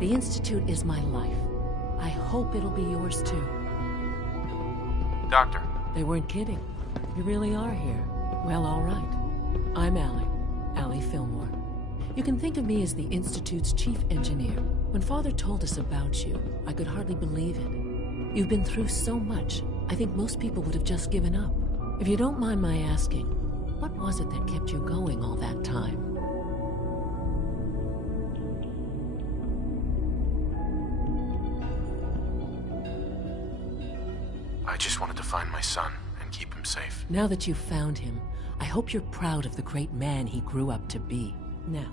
The Institute is my life. I hope it'll be yours too. Doctor. They weren't kidding. You really are here. Well, all right. I'm Allie Fillmore. You can think of me as the Institute's chief engineer. When Father told us about you, I could hardly believe it. You've been through so much, I think most people would have just given up. If you don't mind my asking, what was it that kept you going all that time? I just wanted to find my son and keep him safe. Now that you've found him, I hope you're proud of the great man he grew up to be. Now,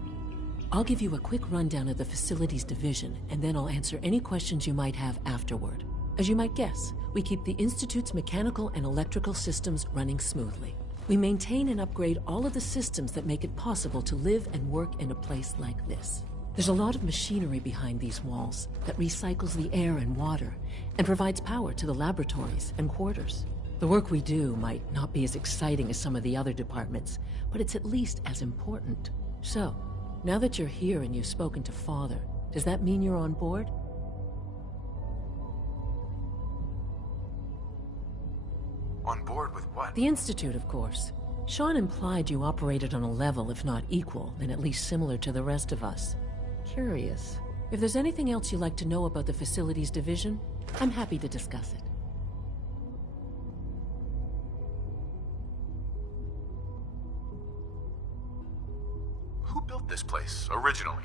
I'll give you a quick rundown of the Facilities Division, and then I'll answer any questions you might have afterward. As you might guess, we keep the Institute's mechanical and electrical systems running smoothly. We maintain and upgrade all of the systems that make it possible to live and work in a place like this. There's a lot of machinery behind these walls that recycles the air and water and provides power to the laboratories and quarters. The work we do might not be as exciting as some of the other departments, but it's at least as important. So, now that you're here and you've spoken to Father, does that mean you're on board? On board with what? The Institute, of course. Sean implied you operated on a level, if not equal, then at least similar to the rest of us. Curious. If there's anything else you'd like to know about the Facilities Division, I'm happy to discuss it. Who built this place, originally?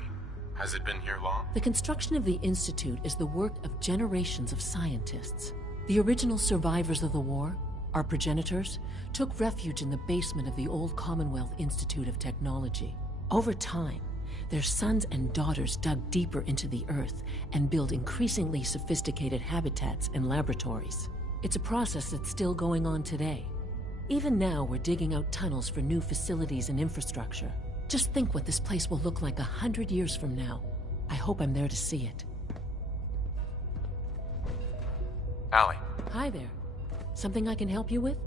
Has it been here long? The construction of the Institute is the work of generations of scientists. The original survivors of the war, our progenitors, took refuge in the basement of the old Commonwealth Institute of Technology. Over time, their sons and daughters dug deeper into the earth and built increasingly sophisticated habitats and laboratories. It's a process that's still going on today. Even now, we're digging out tunnels for new facilities and infrastructure. Just think what this place will look like 100 years from now. I hope I'm there to see it. Allie. Hi there. Something I can help you with?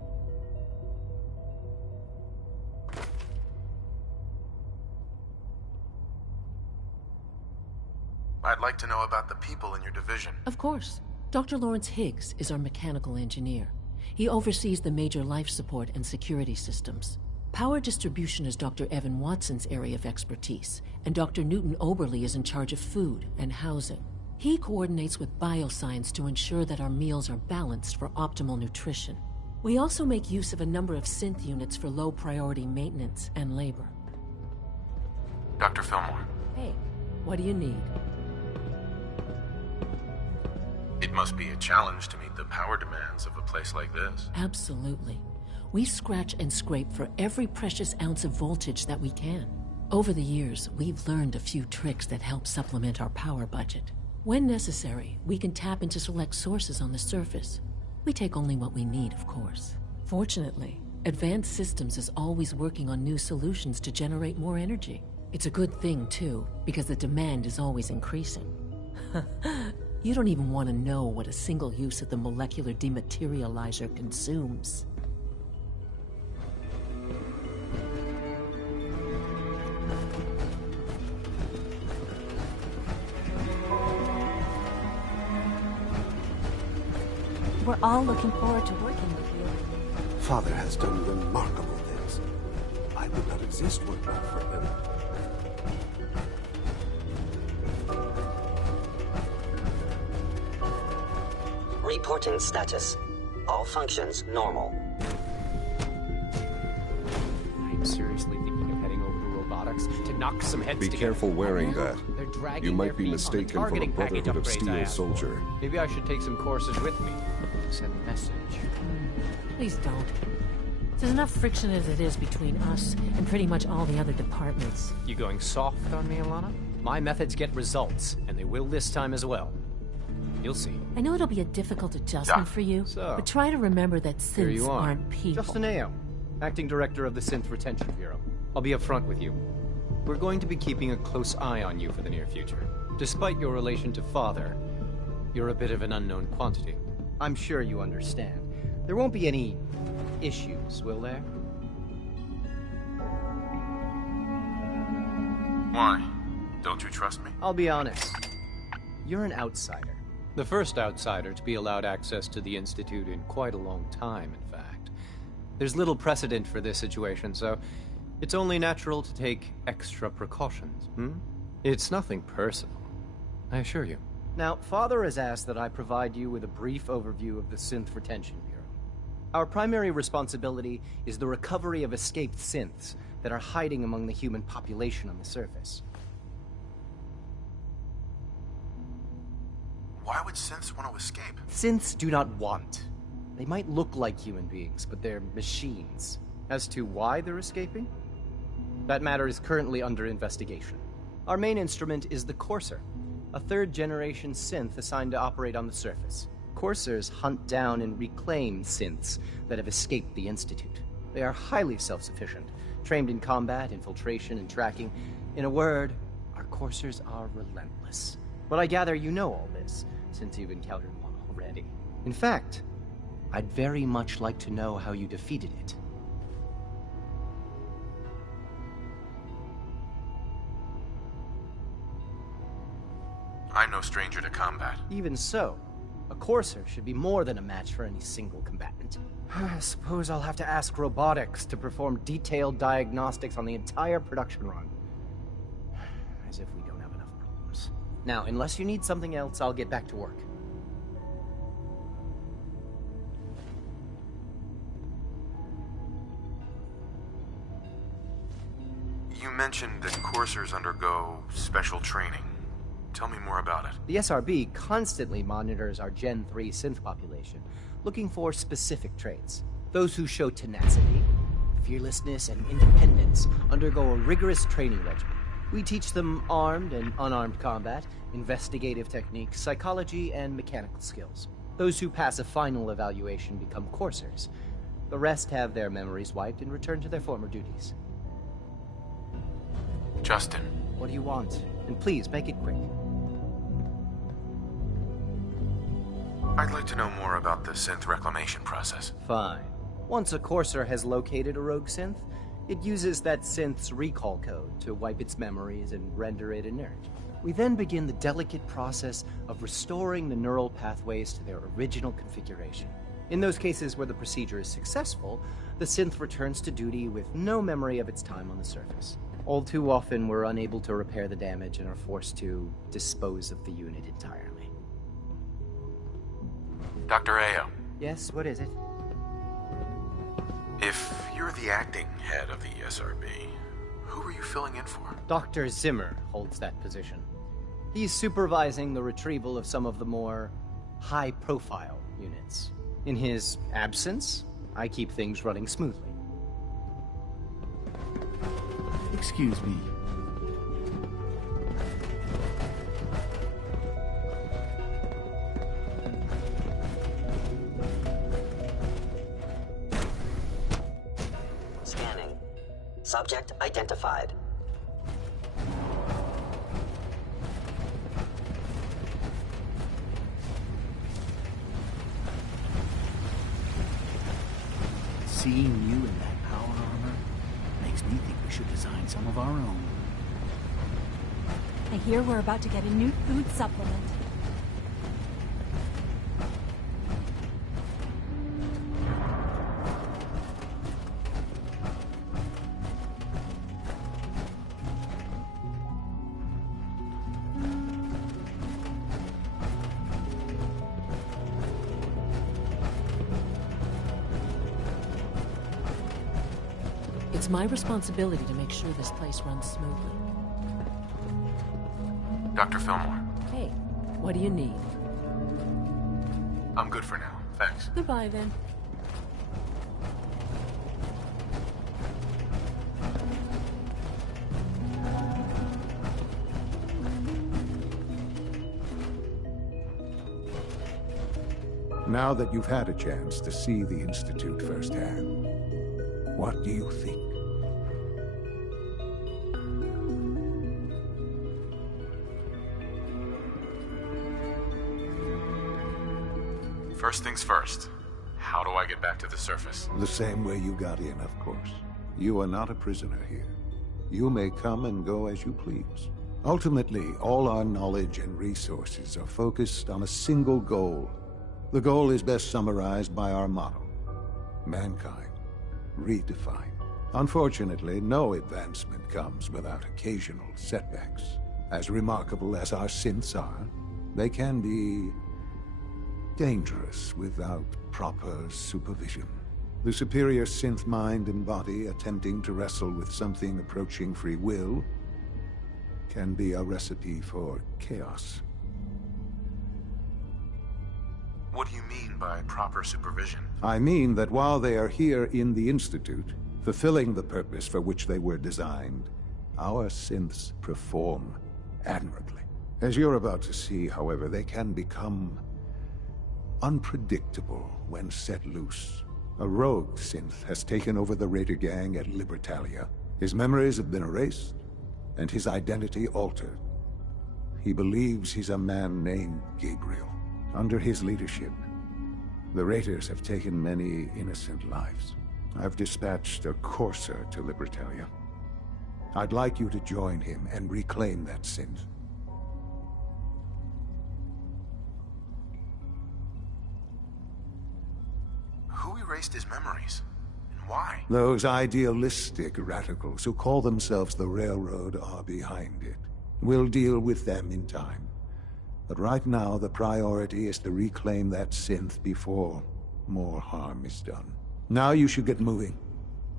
I'd like to know about the people in your division. Of course. Dr. Lawrence Higgs is our mechanical engineer. He oversees the major life support and security systems. Power distribution is Dr. Evan Watson's area of expertise, and Dr. Newton Oberly is in charge of food and housing. He coordinates with bioscience to ensure that our meals are balanced for optimal nutrition. We also make use of a number of synth units for low-priority maintenance and labor. Dr. Fillmore. Hey, what do you need? It must be a challenge to meet the power demands of a place like this. Absolutely. We scratch and scrape for every precious ounce of voltage that we can. Over the years, we've learned a few tricks that help supplement our power budget. When necessary, we can tap into select sources on the surface. We take only what we need, of course. Fortunately, Advanced Systems is always working on new solutions to generate more energy. It's a good thing, too, because the demand is always increasing. You don't even want to know what a single use of the molecular dematerializer consumes. We're all looking forward to working with you. Father has done remarkable things. I would not exist were it not for him. Reporting status. All functions normal. I'm seriously thinking of heading over to robotics to knock some heads Be together. careful wearing that. They're dragging You might their be feet on the mistaken for a targeting package Brotherhood of upgrades I Steel asked for. soldier. Maybe I should take some courses with me. Send a message. Please don't. There's enough friction as it is between us and pretty much all the other departments. You going soft on me, Alana? My methods get results, and they will this time as well. You'll see. I know it'll be a difficult adjustment for you, So, but try to remember that Here synths you are. aren't people. Justin Ayo, Acting Director of the Synth Retention Bureau. I'll be upfront with you. We're going to be keeping a close eye on you for the near future. Despite your relation to Father, you're a bit of an unknown quantity. I'm sure you understand. There won't be any issues, will there? Why? Don't you trust me? I'll be honest. You're an outsider. The first outsider to be allowed access to the Institute in quite a long time, in fact. There's little precedent for this situation, so it's only natural to take extra precautions, It's nothing personal, I assure you. Now, Father has asked that I provide you with a brief overview of the Synth Retention Bureau. Our primary responsibility is the recovery of escaped synths that are hiding among the human population on the surface. Why would synths want to escape? Synths do not want. They might look like human beings, but they're machines. As to why they're escaping? That matter is currently under investigation. Our main instrument is the Courser, a third-generation synth assigned to operate on the surface. Coursers hunt down and reclaim synths that have escaped the Institute. They are highly self-sufficient, trained in combat, infiltration, and tracking. In a word, our Coursers are relentless. But I gather you know all this, since you've encountered one already. In fact, I'd very much like to know how you defeated it. I'm no stranger to combat. Even so, a Courser should be more than a match for any single combatant. I suppose I'll have to ask robotics to perform detailed diagnostics on the entire production run. As if we don't have enough problems. Now, unless you need something else, I'll get back to work. You mentioned that coursers undergo special training. Tell me more about it. The SRB constantly monitors our Gen 3 synth population, looking for specific traits. Those who show tenacity, fearlessness, and independence undergo a rigorous training regimen. We teach them armed and unarmed combat, investigative techniques, psychology, and mechanical skills. Those who pass a final evaluation become coursers. The rest have their memories wiped and return to their former duties. Justin. What do you want? And please, make it quick. I'd like to know more about the synth reclamation process. Fine. Once a Courser has located a rogue synth, it uses that synth's recall code to wipe its memories and render it inert. We then begin the delicate process of restoring the neural pathways to their original configuration. In those cases where the procedure is successful, the synth returns to duty with no memory of its time on the surface. All too often, we're unable to repair the damage and are forced to dispose of the unit entirely. Dr. Ayo, Yes, what is it? if you're the acting head of the SRB, who are you filling in for? Dr. Zimmer holds that position. He's supervising the retrieval of some of the more high-profile units. In his absence, I keep things running smoothly. Excuse me. Scanning. Subject identified. Seeing you in that power armor makes me think we should design some of our own. I hear we're about to get a new food supplement. It's my responsibility to make sure this place runs smoothly. Dr. Fillmore. Hey, what do you need? I'm good for now, thanks. Goodbye, then. Now that you've had a chance to see the Institute firsthand, what do you think? First things first. How do I get back to the surface? The same way you got in, of course. You are not a prisoner here. You may come and go as you please. Ultimately, all our knowledge and resources are focused on a single goal. The goal is best summarized by our motto: mankind, redefined. Unfortunately, no advancement comes without occasional setbacks. As remarkable as our synths are, they can be dangerous without proper supervision. The superior synth mind and body attempting to wrestle with something approaching free will can be a recipe for chaos. What do you mean by proper supervision? I mean that while they are here in the Institute, fulfilling the purpose for which they were designed, our synths perform admirably. As you're about to see, however, they can become unpredictable when set loose. A rogue synth has taken over the Raider gang at Libertalia. His memories have been erased, and his identity altered. He believes he's a man named Gabriel. Under his leadership, the Raiders have taken many innocent lives. I've dispatched a courser to Libertalia. I'd like you to join him and reclaim that synth. Who erased his memories? And why? Those idealistic radicals who call themselves the Railroad are behind it. We'll deal with them in time. But right now, the priority is to reclaim that synth before more harm is done. Now you should get moving.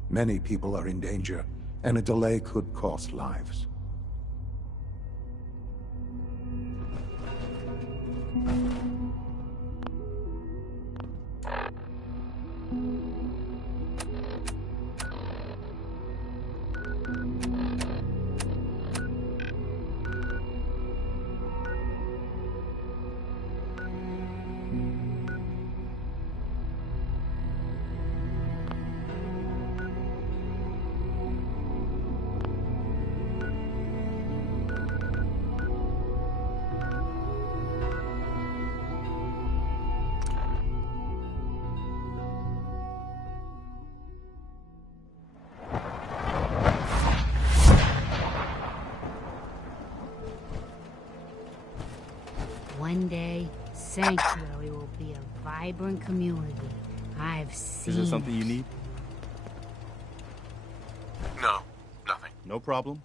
Many people are in danger, and a delay could cost lives. One day, Sanctuary will be a vibrant community. I've seen. Is there something you need? No, nothing. No problem.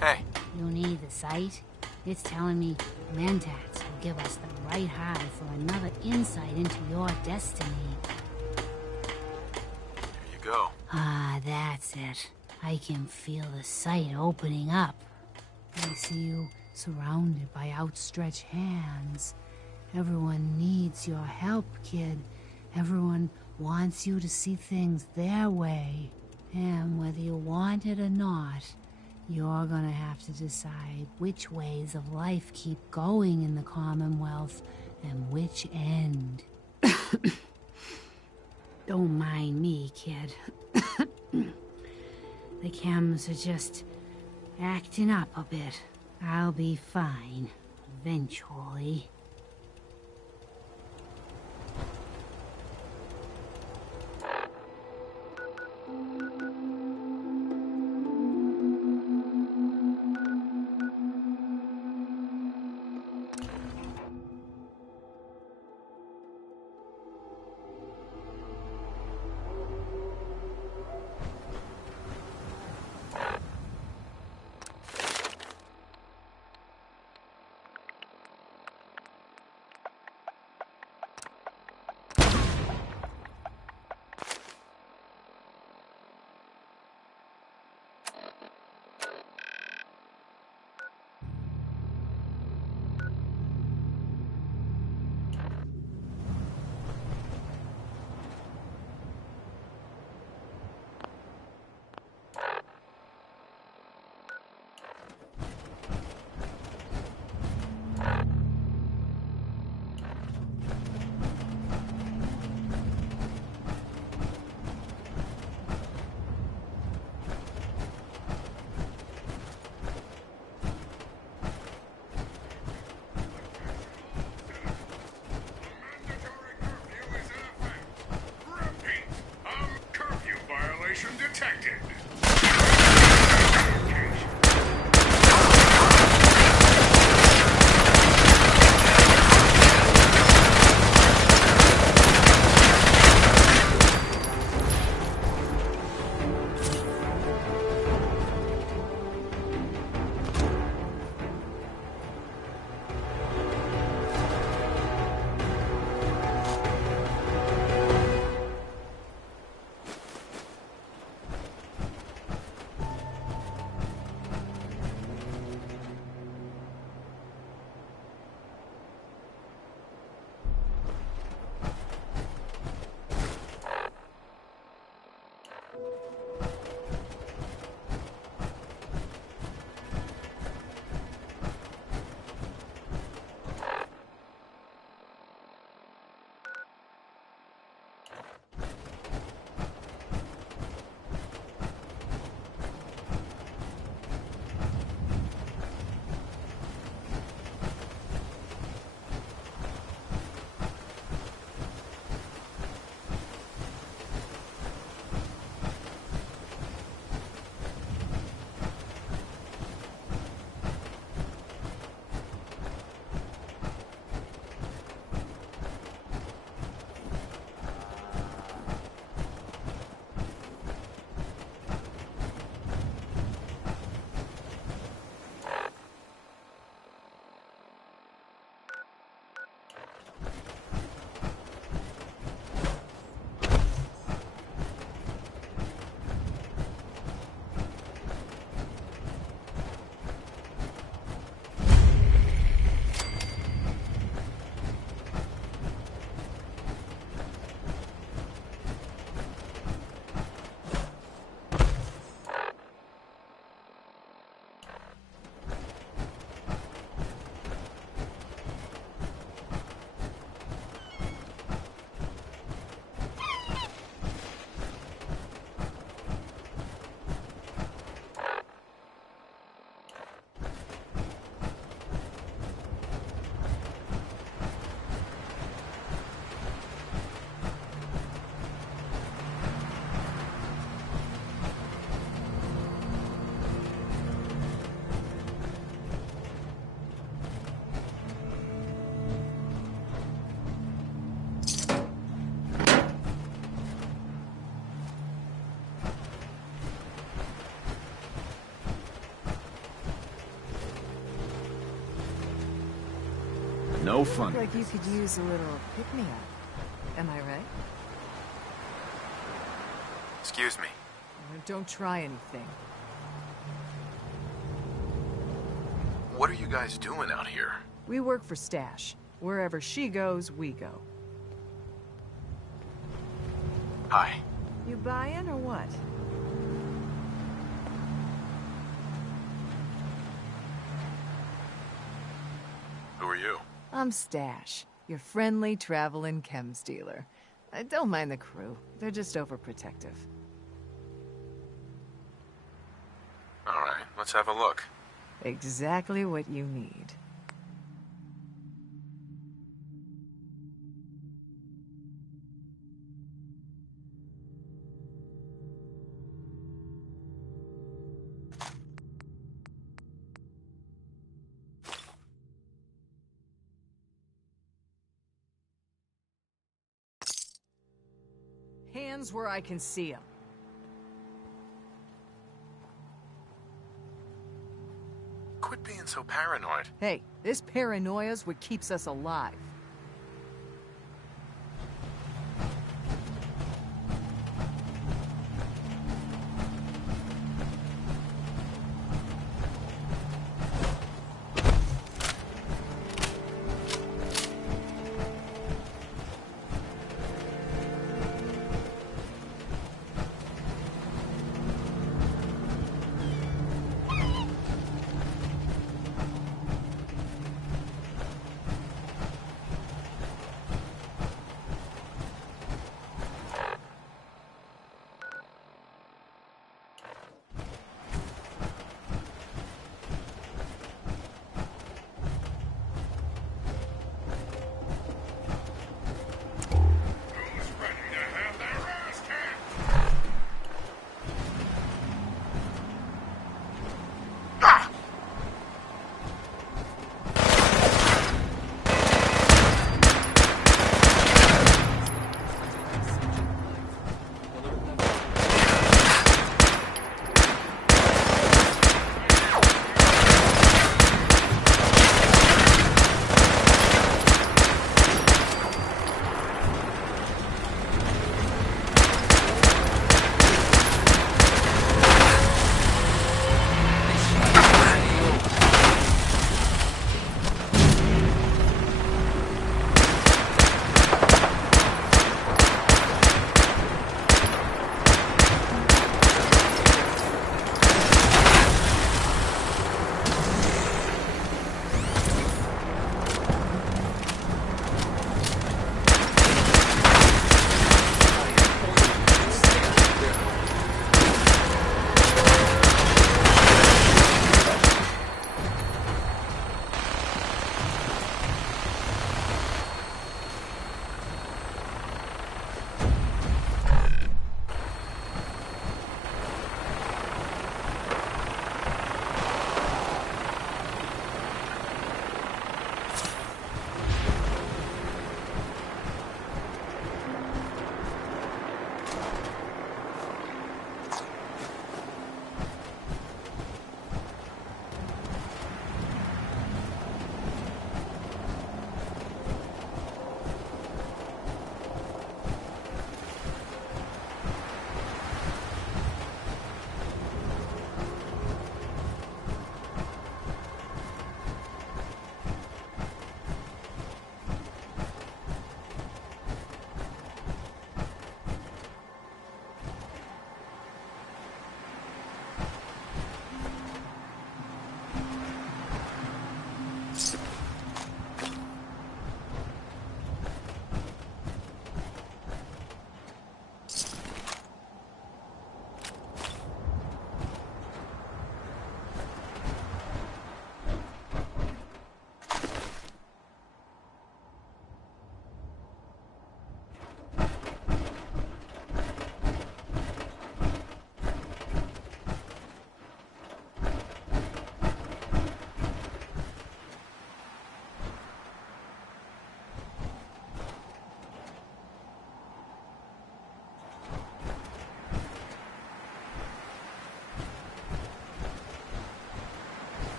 Hey. You need the site? It's telling me Mentats will give us the right high for another insight into your destiny. Here you go. Ah, that's it. I can feel the site opening up. I see you surrounded by outstretched hands. Everyone needs your help, kid. Everyone wants you to see things their way. And whether you want it or not, you're gonna have to decide which ways of life keep going in the Commonwealth and which end. Don't mind me, kid. The chems are just acting up a bit. I'll be fine, eventually. No fun. Like you could use a little pick-me-up. Am I right? Excuse me. Don't try anything. What are you guys doing out here? We work for Stash. Wherever she goes, we go. Hi. You buy-in or what? Who are you? I'm Stash, your friendly traveling chems dealer. I don't mind the crew. They're just overprotective. All right, let's have a look. Exactly what you need. Hands where I can see them. Quit being so paranoid. Hey, this paranoia's what keeps us alive.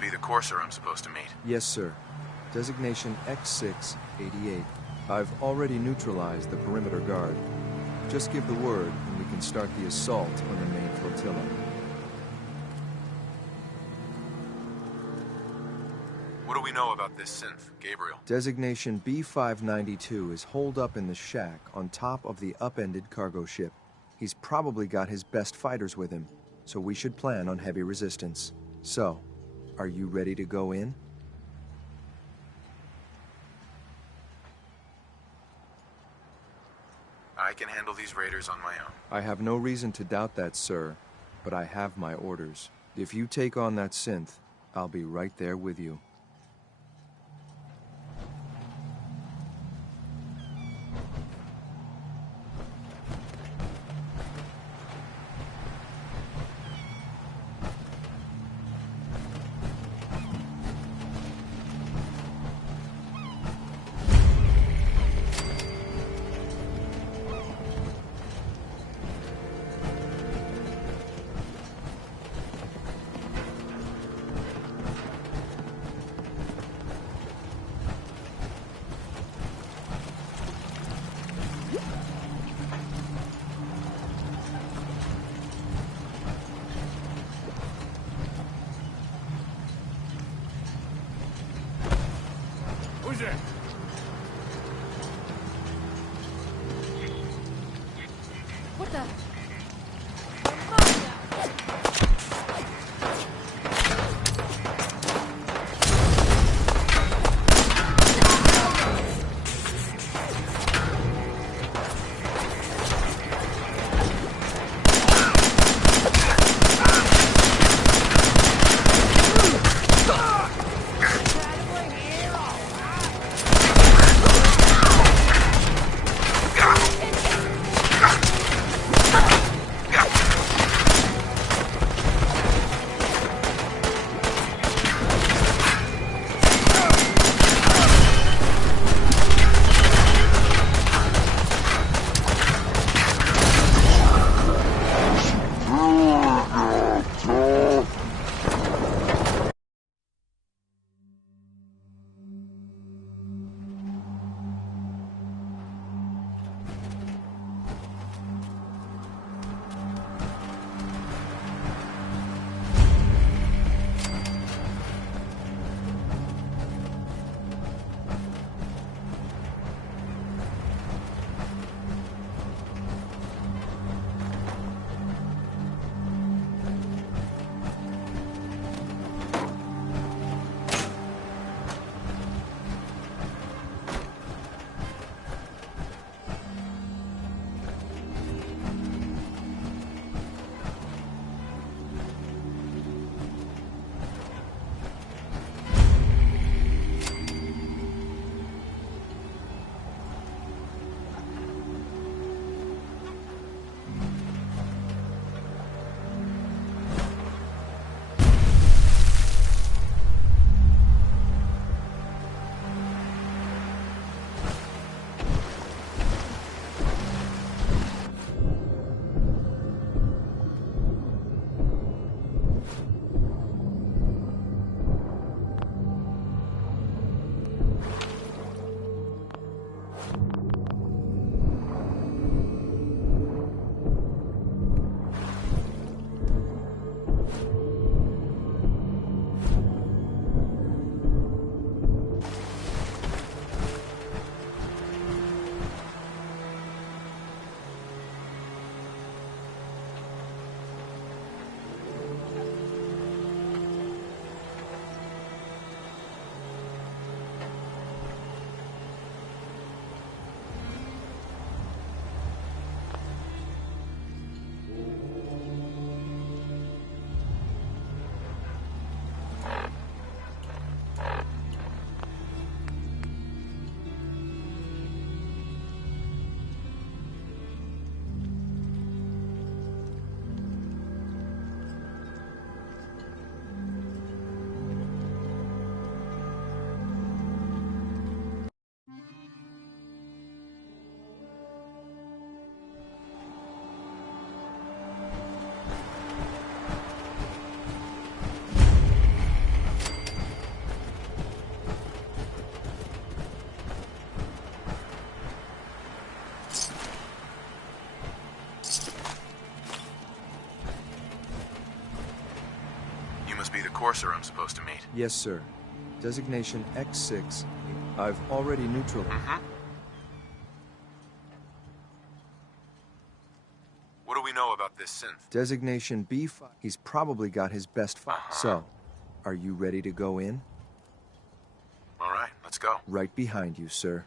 be the Courser I'm supposed to meet. Yes, sir. Designation X688. I've already neutralized the perimeter guard. Just give the word, and we can start the assault on the main flotilla. What do we know about this synth, Gabriel? Designation B592 is holed up in the shack on top of the upended cargo ship. He's probably got his best fighters with him, so we should plan on heavy resistance. So, are you ready to go in? I can handle these raiders on my own. I have no reason to doubt that, sir, but I have my orders. If you take on that synth, I'll be right there with you. What the? Courser I'm supposed to meet. Yes, sir. Designation X6. I've already neutralized. What do we know about this synth? Designation B5. He's probably got his best fight. So, are you ready to go in? All right, let's go. Right behind you, sir.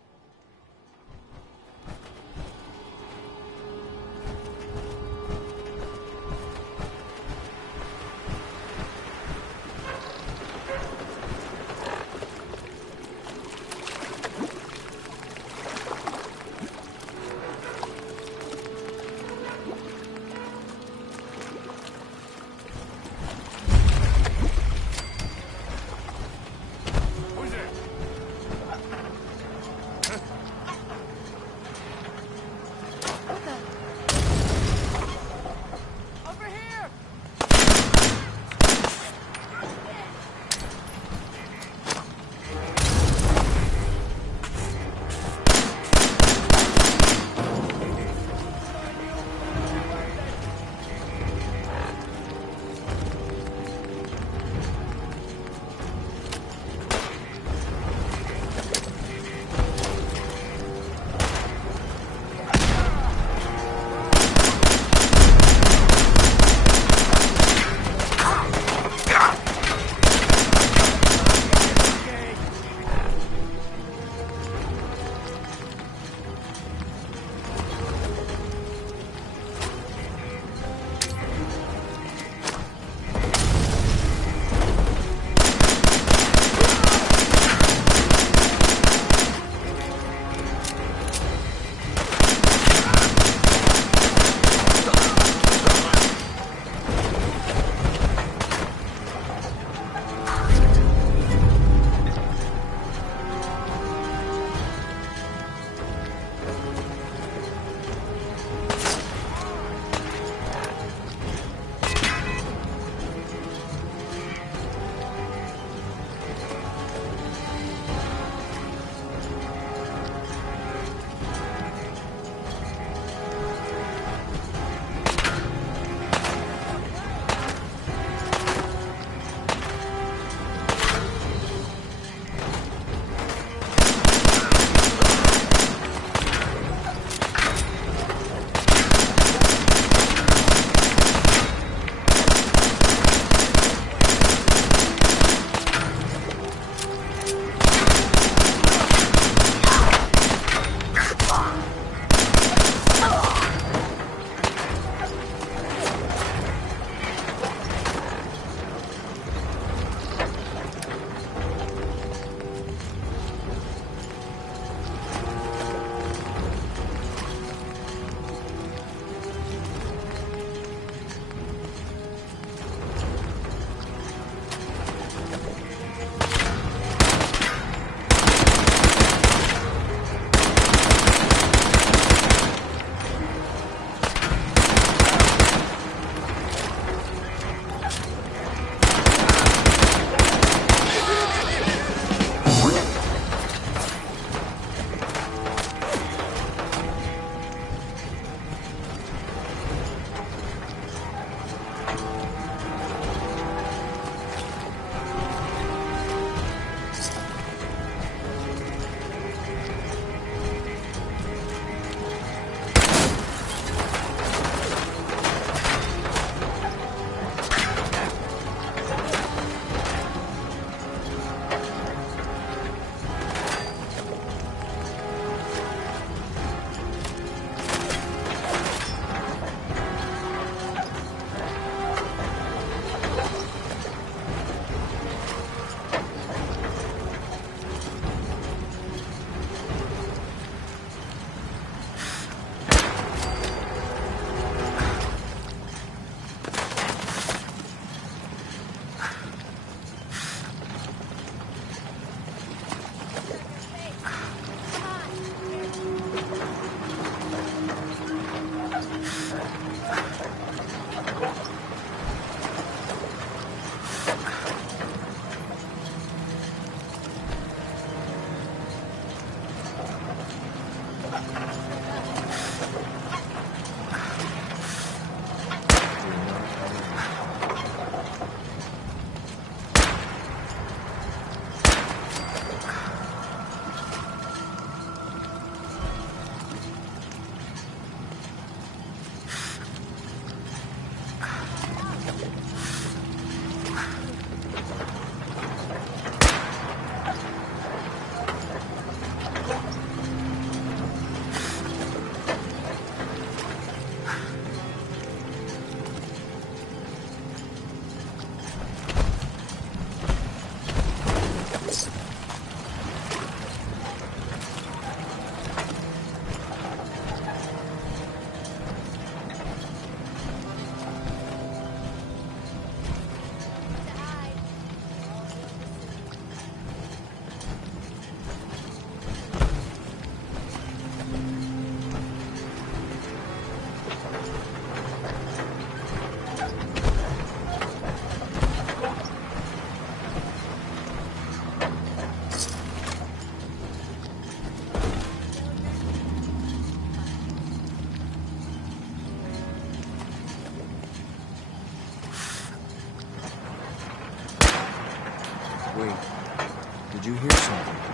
Did you hear something?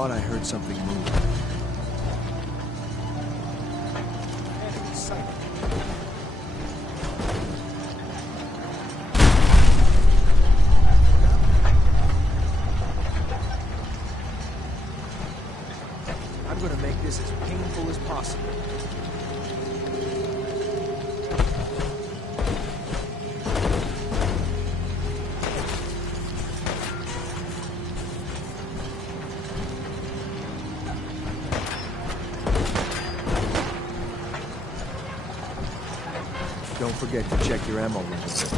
thought I heard something move. I'm gonna make this as painful as possible. Don't forget to check your ammo levels.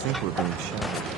think we're being shot.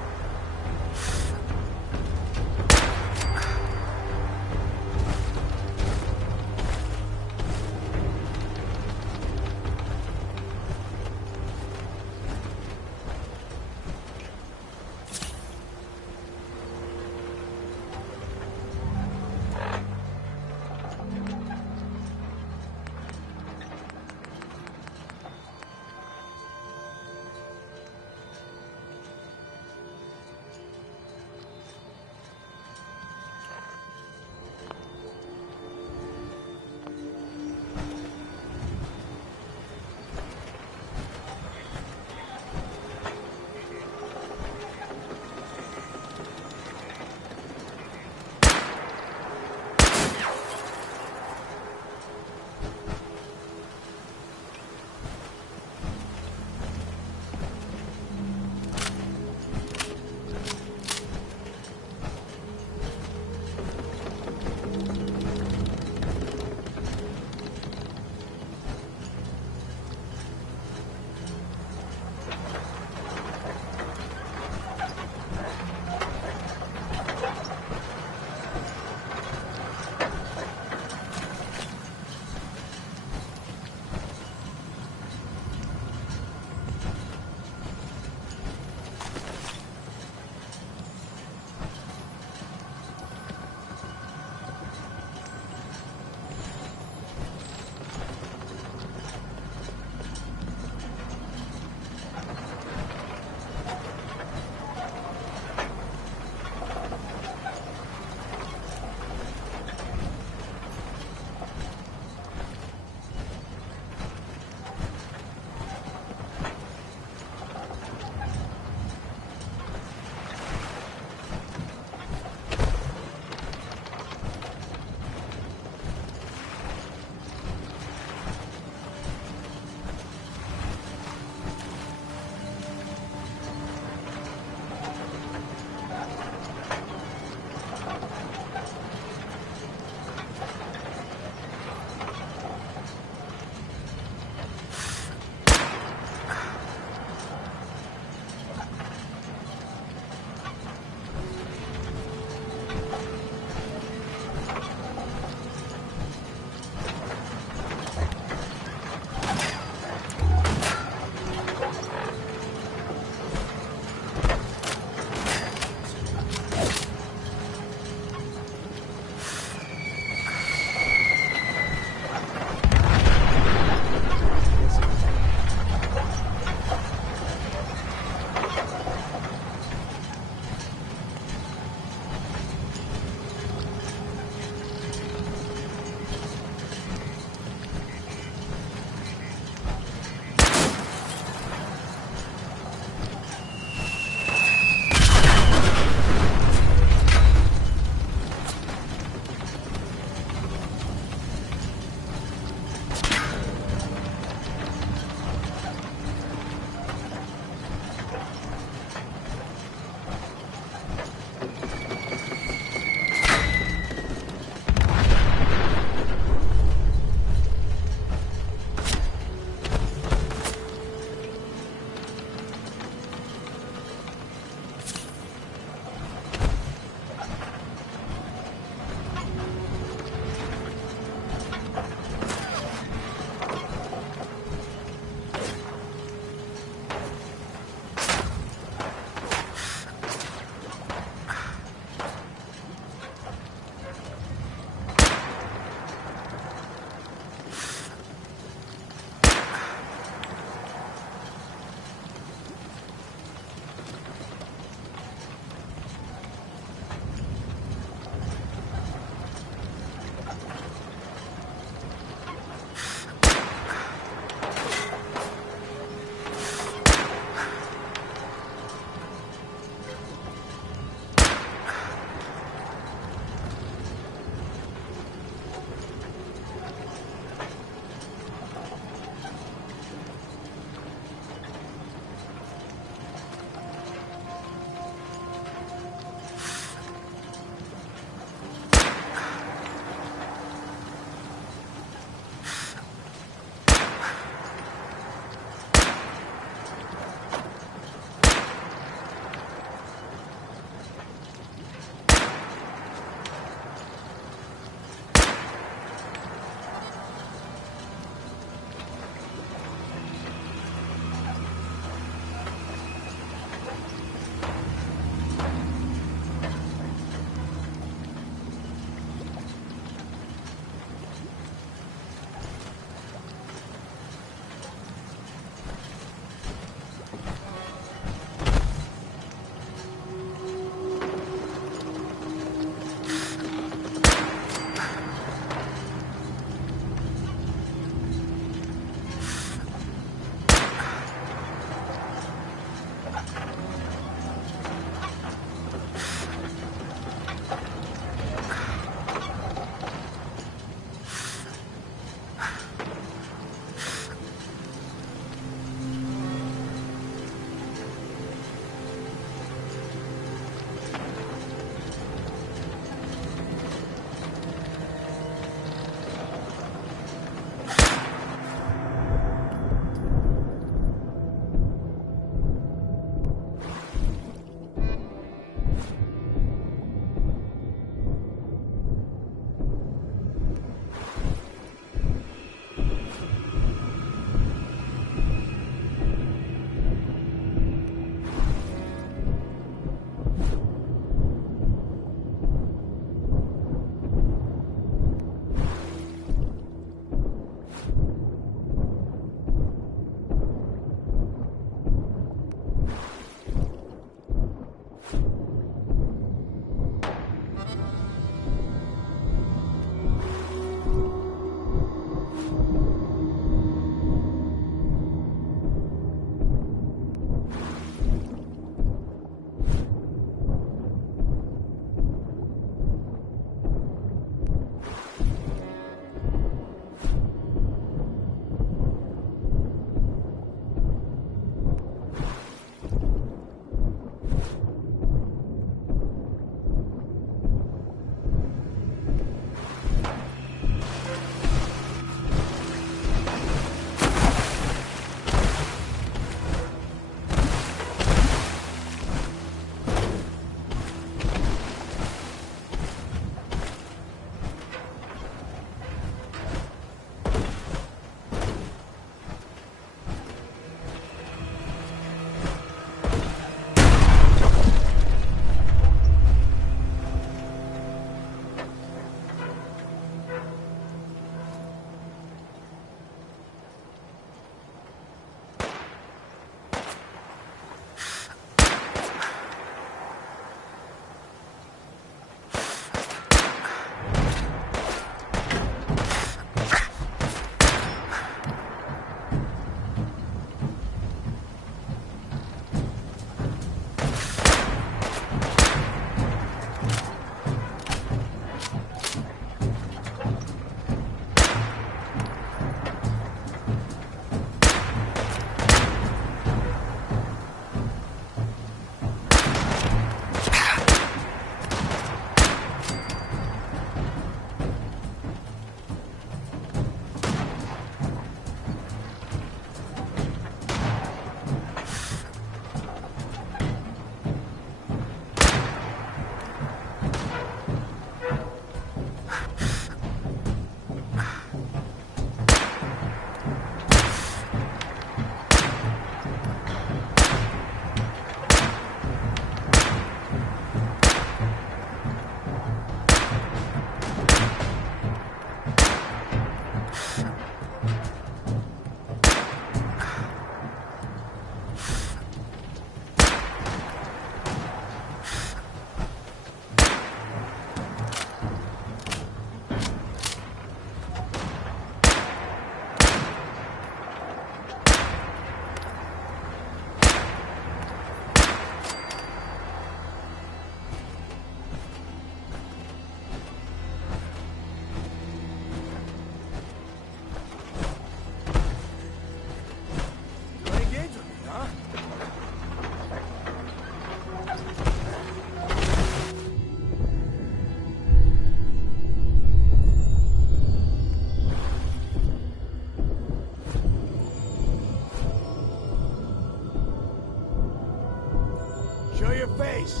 face.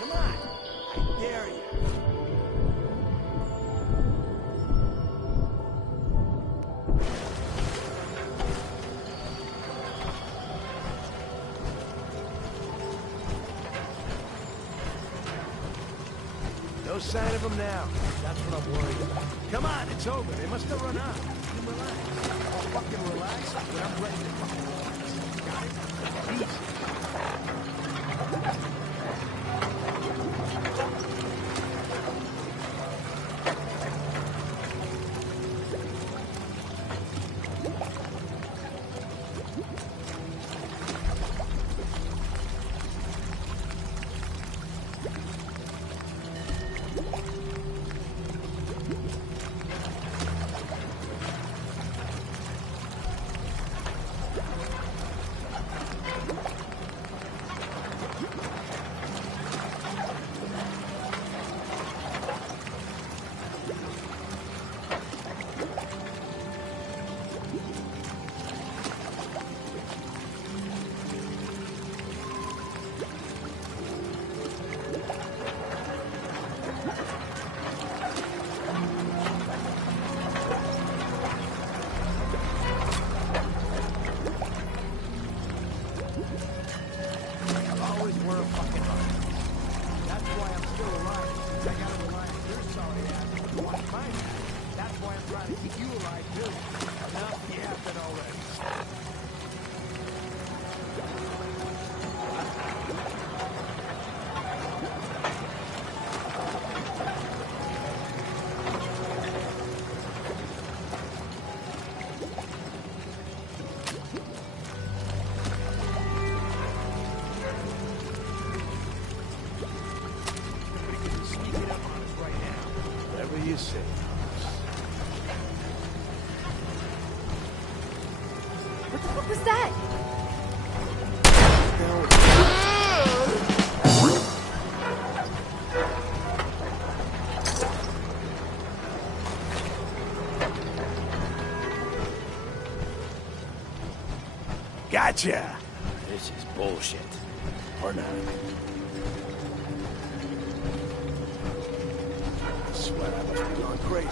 Come on. I dare you. No sign of them now. That's what I'm worried about. Come on, it's over. They must have run out. You relax. I'll fucking relax when I'm ready to fucking relax. Got it? Easy. What the fuck was that? Gotcha! This is bullshit. Or not. I swear I must be going crazy.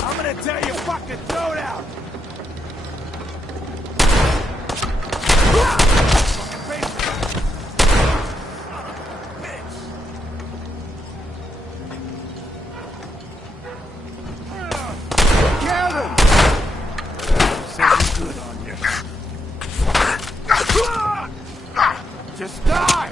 I'm gonna tell you fucking throat out! Just die!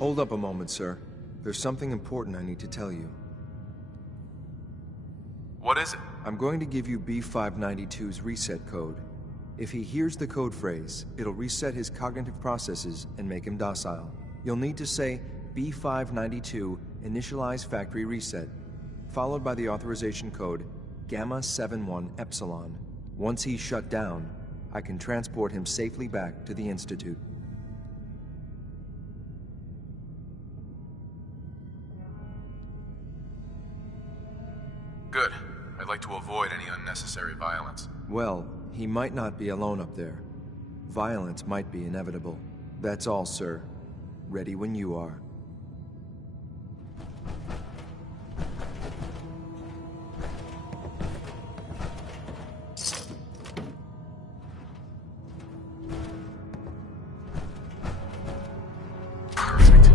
Hold up a moment, sir. There's something important I need to tell you. What is it? I'm going to give you B592's reset code. If he hears the code phrase, it'll reset his cognitive processes and make him docile. You'll need to say B592 initialize factory reset, followed by the authorization code Gamma 71 Epsilon. Once he's shut down, I can transport him safely back to the Institute. Good. I'd like to avoid any unnecessary violence. Well, he might not be alone up there. Violence might be inevitable. That's all, sir. Ready when you are. Perfect.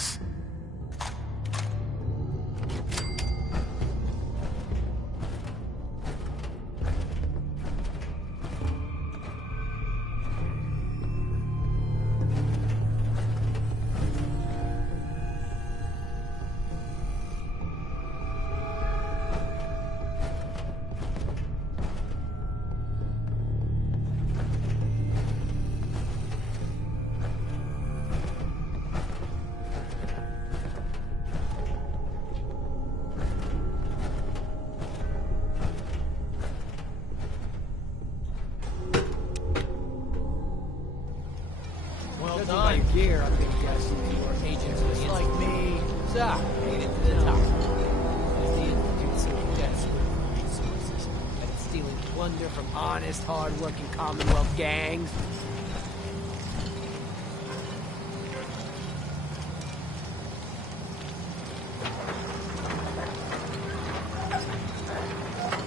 Yes. Judging by your gear, I'm gonna guess you are agents just like me. So, made it to the top. As the Institute of desperate resources, and stealing plunder from honest, hard-working Commonwealth gangs.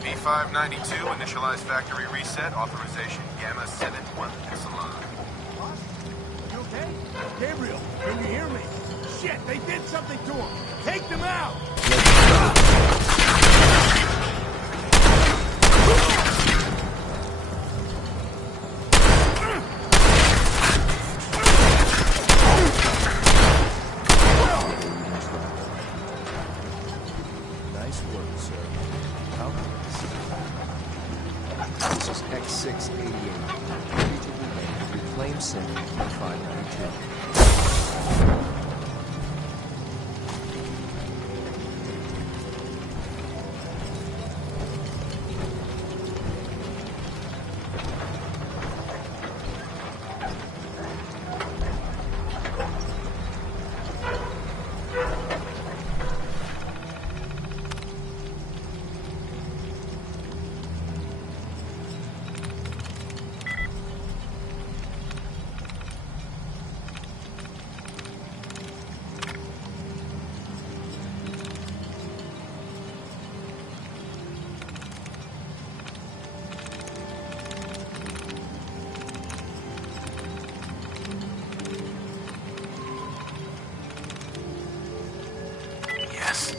B592, initialize factory reset, authorization Gamma 71 Epsilon. You okay? Gabriel, can you hear me? Shit, they did something to him! Take them out! Nice work, sir. How This is X688. Reclaim Center, 592. Yes.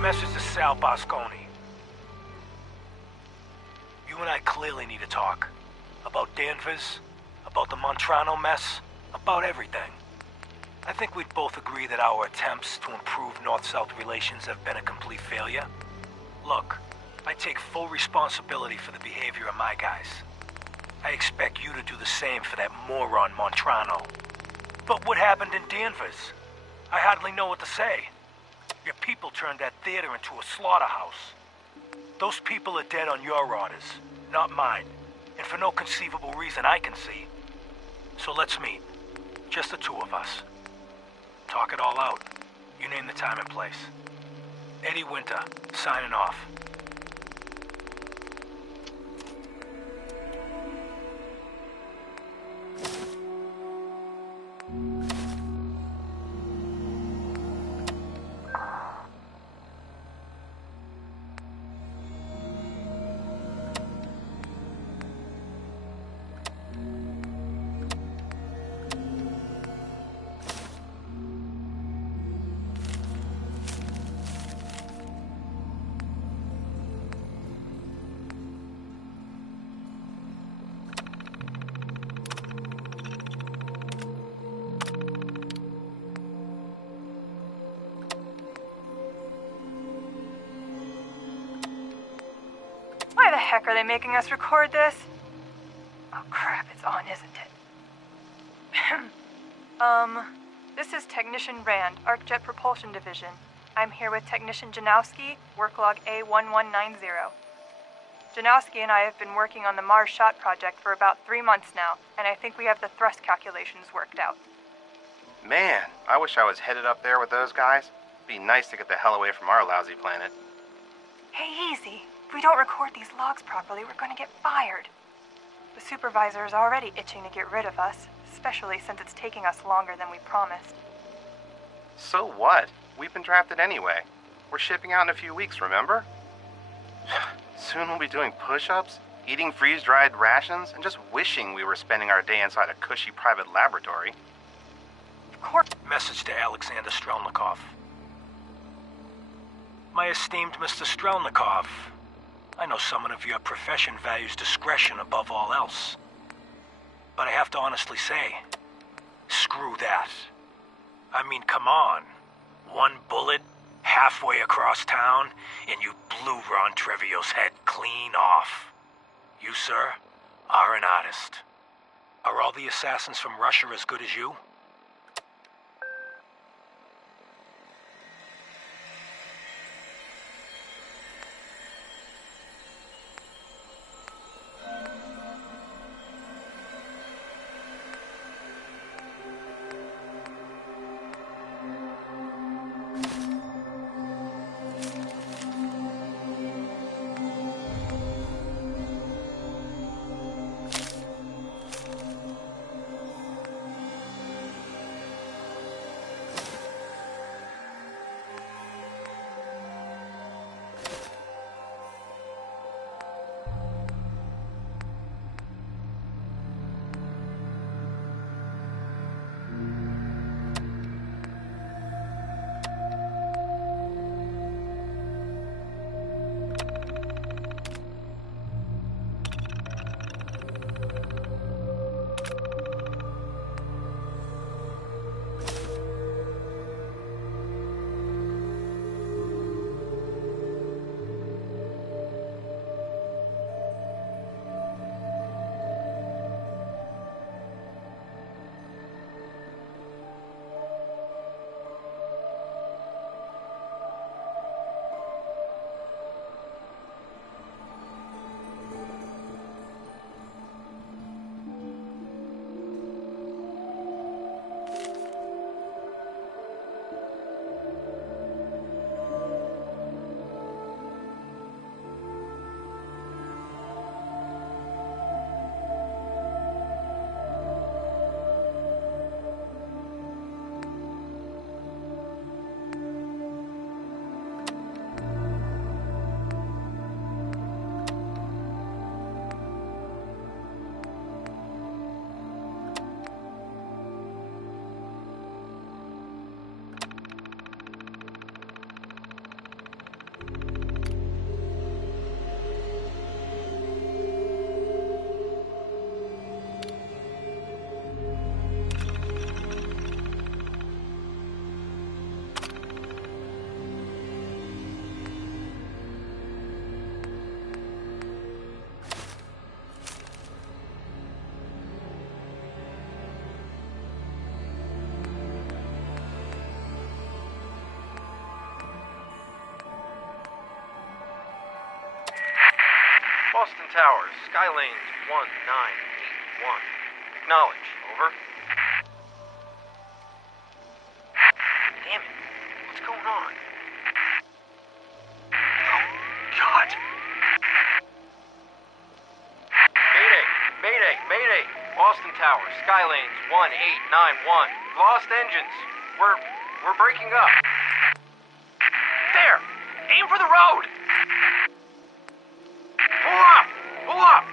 Message to Sal Bosconi. You and I clearly need to talk. About Danvers, about the Montrano mess, about everything. I think we'd both agree that our attempts to improve North-South relations have been a complete failure. Look, I take full responsibility for the behavior of my guys. I expect you to do the same for that moron Montrano. But what happened in Danvers? I hardly know what to say. Your people turned that theater into a slaughterhouse. Those people are dead on your orders, not mine. And for no conceivable reason I can see. So let's meet. Just the two of us. Talk it all out. You name the time and place. Eddie Winter, signing off. Why the heck are they making us record this? Oh crap, it's on, isn't it? This is Technician Rand, ArcJet Propulsion Division. I'm here with Technician Janowski, work log A1190. Janowski and I have been working on the Mars Shot project for about 3 months now, and I think we have the thrust calculations worked out. Man, I wish I was headed up there with those guys. Be nice to get the hell away from our lousy planet. Hey, easy. If we don't record these logs properly, we're going to get fired. The supervisor is already itching to get rid of us, especially since it's taking us longer than we promised. So what? We've been drafted anyway. We're shipping out in a few weeks, remember? Soon we'll be doing push-ups, eating freeze-dried rations, and just wishing we were spending our day inside a cushy private laboratory. Message to Alexander Strelnikov. My esteemed Mr. Strelnikov, I know someone of your profession values discretion above all else. But I have to honestly say, screw that. I mean, come on. One bullet, halfway across town, and you blew Ron Treviot's head clean off. You, sir, are an artist. Are all the assassins from Russia as good as you? Austin Towers, Skylanes 1981. Acknowledge. Over. Damn it. What's going on? Oh, God. Mayday! Mayday! Mayday! Austin Towers, Skylanes 1891. Lost engines. We're breaking up. There! Aim for the road! Pull up! Pull up!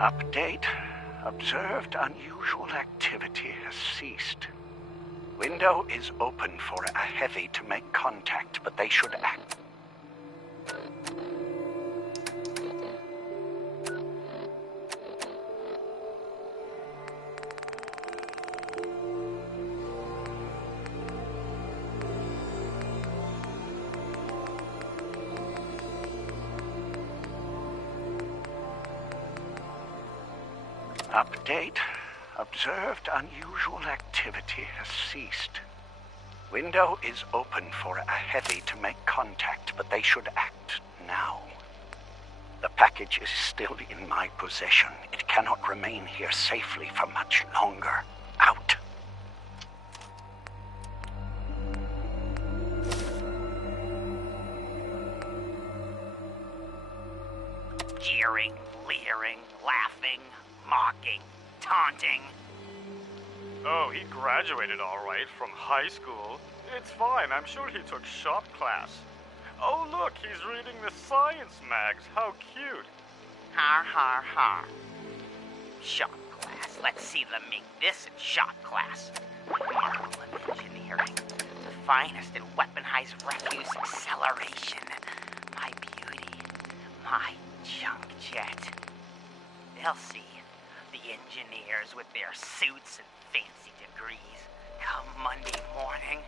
Update. Observed unusual activity has ceased. Window is open for a heavy to make contact, but they should act. Update. Observed unusual activity has ceased. Window is open for a heavy to make contact, but they should act now. The package is still in my possession. It cannot remain here safely for much longer. Out. Jeering, leering, laughing, mocking, taunting. Oh, he graduated all right from high school. It's fine, I'm sure he took shop class. Oh, look, he's reading the science mags. How cute. Har, har, har. Shop class. Let's see them make this in shop class. Marvel of engineering. The finest in weaponized refuse acceleration. My beauty. My junk jet. They'll see. The engineers with their suits and fancy degrees. Come Monday morning,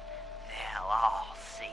they'll all see.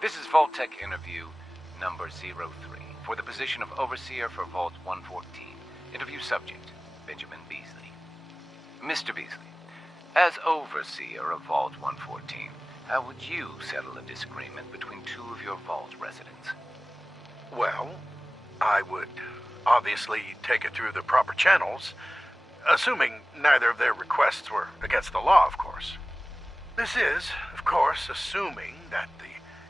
This is Vault-Tec interview number 03 for the position of Overseer for Vault 114. Interview subject, Benjamin Beasley. Mr. Beasley, as Overseer of Vault 114, how would you settle a disagreement between two of your Vault residents? Well, I would obviously take it through the proper channels, assuming neither of their requests were against the law, of course. This is, of course, assuming that the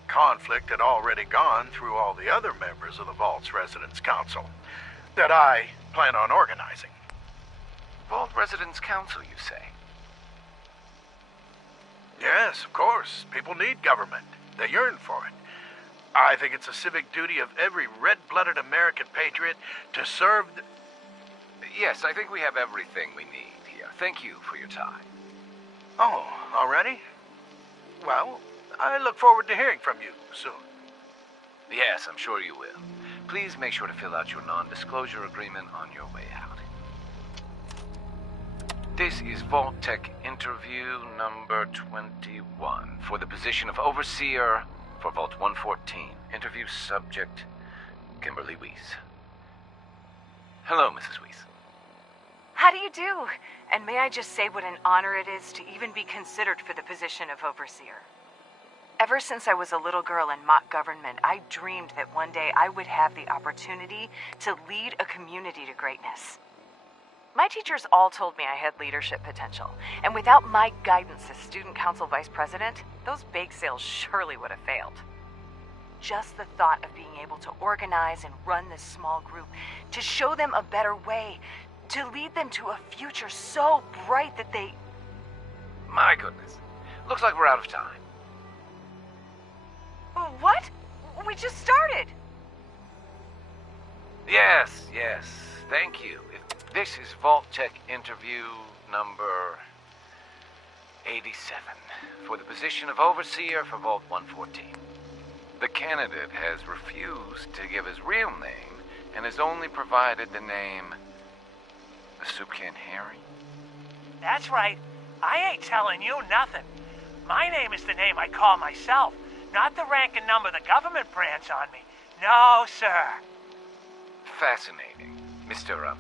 conflict had already gone through all the other members of the Vault's Residence Council that I plan on organizing. Vault Residence Council, you say? Yes, of course. People need government. They yearn for it. I think it's a civic duty of every red-blooded American patriot to serve the... Yes, I think we have everything we need here. Thank you for your time. Oh, already? Well, I look forward to hearing from you soon. Yes, I'm sure you will. Please make sure to fill out your non-disclosure agreement on your way out. This is Vault-Tec interview number 21 for the position of Overseer for Vault 114. Interview subject, Kimberly Weiss. Hello, Mrs. Weiss. How do you do? And may I just say what an honor it is to even be considered for the position of overseer. Ever since I was a little girl in mock government, I dreamed that one day I would have the opportunity to lead a community to greatness. My teachers all told me I had leadership potential, and without my guidance as student council vice president, those bake sales surely would have failed. Just the thought of being able to organize and run this small group, to show them a better way, to lead them to a future so bright that they... My goodness. Looks like we're out of time. What? We just started. Yes. Thank you. This is Vault-Tec interview number 87 for the position of Overseer for Vault 114. The candidate has refused to give his real name and has only provided the name Soup Can Harry. That's right. I ain't telling you nothing. My name is the name I call myself, not the rank and number the government brands on me. No, sir. Fascinating. Mr.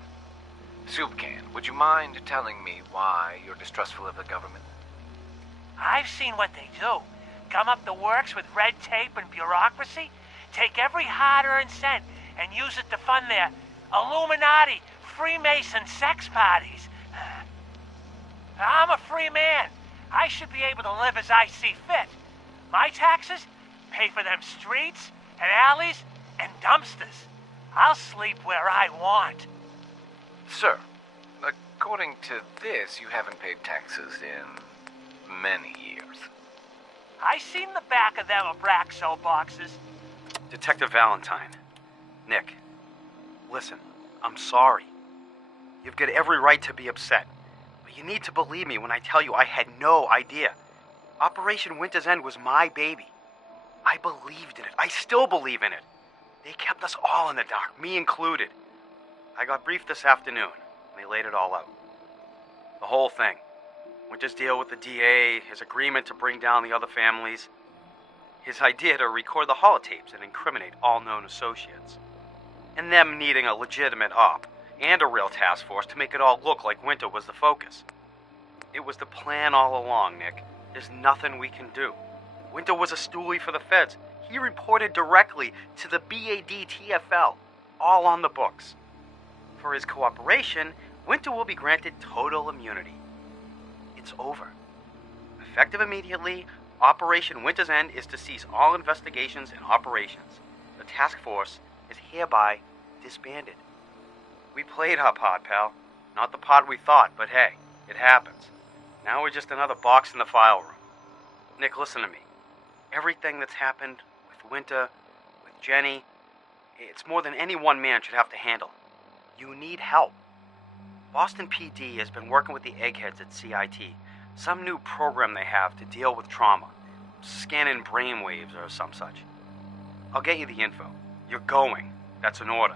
Soup Can, would you mind telling me why you're distrustful of the government? I've seen what they do. Come up the works with red tape and bureaucracy, take every hard-earned cent and use it to fund their Illuminati, Freemason sex parties. I'm a free man. I should be able to live as I see fit. My taxes pay for them streets and alleys and dumpsters. I'll sleep where I want. Sir, according to this, you haven't paid taxes in many years. I seen the back of them Abraxo boxes. Detective Valentine. Nick, listen, I'm sorry. You've got every right to be upset. But you need to believe me when I tell you I had no idea. Operation Winter's End was my baby. I believed in it. I still believe in it. They kept us all in the dark, me included. I got briefed this afternoon, and they laid it all out. The whole thing. Winter's deal with the DA, his agreement to bring down the other families, his idea to record the holotapes and incriminate all known associates, and them needing a legitimate op and a real task force to make it all look like Winter was the focus. It was the plan all along, Nick. There's nothing we can do. Winter was a stoolie for the feds. He reported directly to the BADTFL, all on the books. For his cooperation, Winter will be granted total immunity. It's over. Effective immediately, Operation Winter's End is to cease all investigations and operations. The task force is hereby disbanded. We played our part, pal. Not the part we thought, but hey, it happens. Now we're just another box in the file room. Nick, listen to me. Everything that's happened with Winter, with Jenny, it's more than any one man should have to handle. You need help. Boston PD has been working with the eggheads at CIT. Some new program they have to deal with trauma. Scanning brainwaves or some such. I'll get you the info. You're going. That's an order.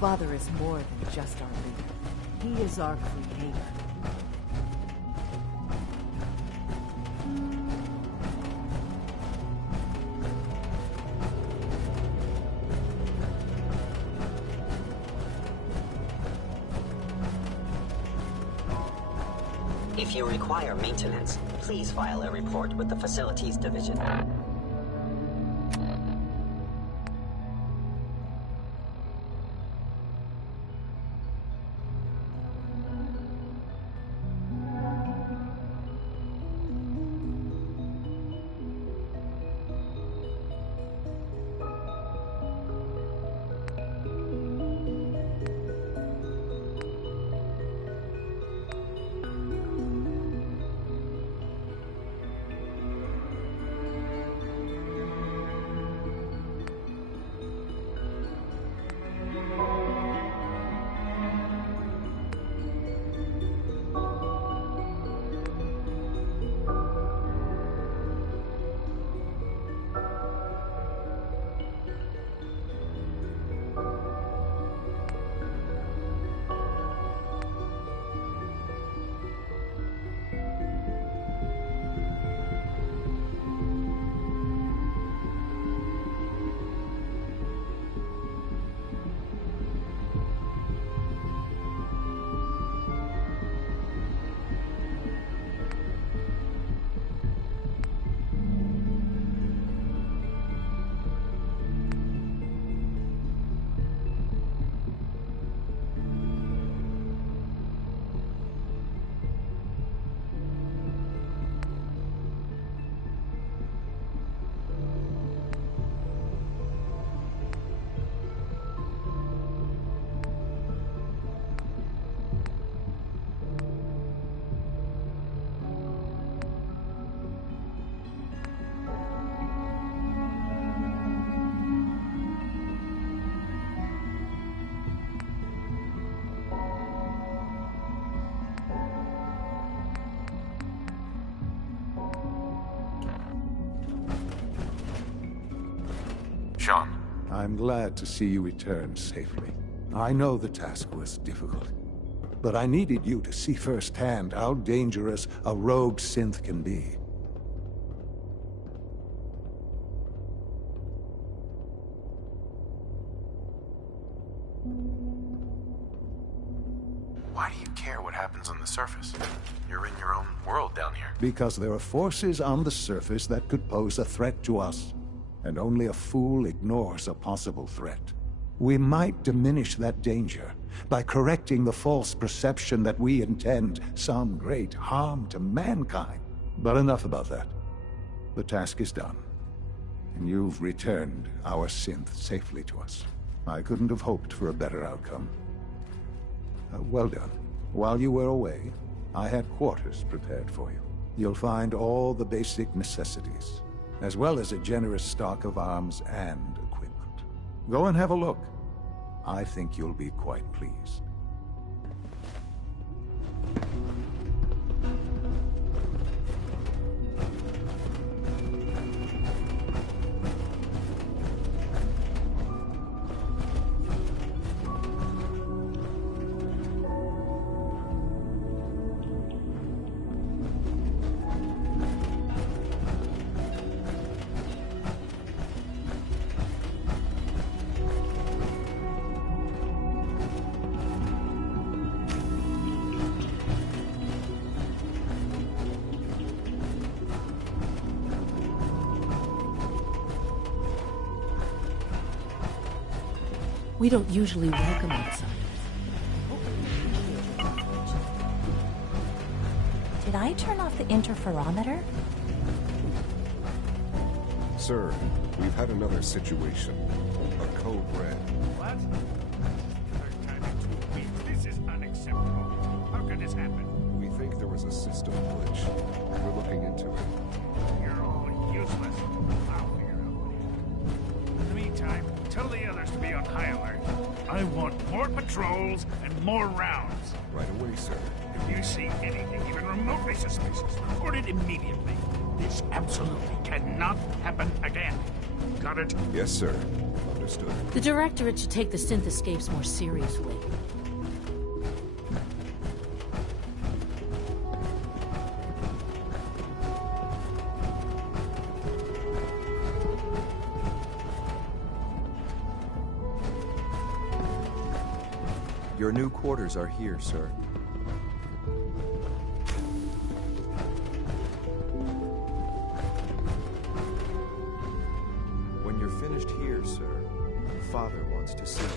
Father is more than just our leader. He is our creator. If you require maintenance, please file a report with the Facilities Division. Sean. I'm glad to see you return safely. I know the task was difficult, but I needed you to see firsthand how dangerous a rogue synth can be. Why do you care what happens on the surface? You're in your own world down here. Because there are forces on the surface that could pose a threat to us, and only a fool ignores a possible threat. We might diminish that danger by correcting the false perception that we intend some great harm to mankind. But enough about that. The task is done, and you've returned our synth safely to us. I couldn't have hoped for a better outcome. Well done. While you were away, I had quarters prepared for you. You'll find all the basic necessities, as well as a generous stock of arms and equipment. Go and have a look. I think you'll be quite pleased. We don't usually welcome outsiders. Did I turn off the interferometer? Sir, we've had another situation. A code red. What? Third time in 2 weeks. This is unacceptable. How could this happen? We think there was a system glitch. We're looking into it. You're all useless. I'll figure out what it is. In the meantime, tell the others to be on high alert. I want more patrols and more rounds. Right away, sir. If you see anything even remotely suspicious, report it immediately. This absolutely cannot happen again. Got it? Yes, sir. Understood. The Directorate should take the synth escapes more seriously. Your new quarters are here, sir. When you're finished here, sir, Father wants to see you.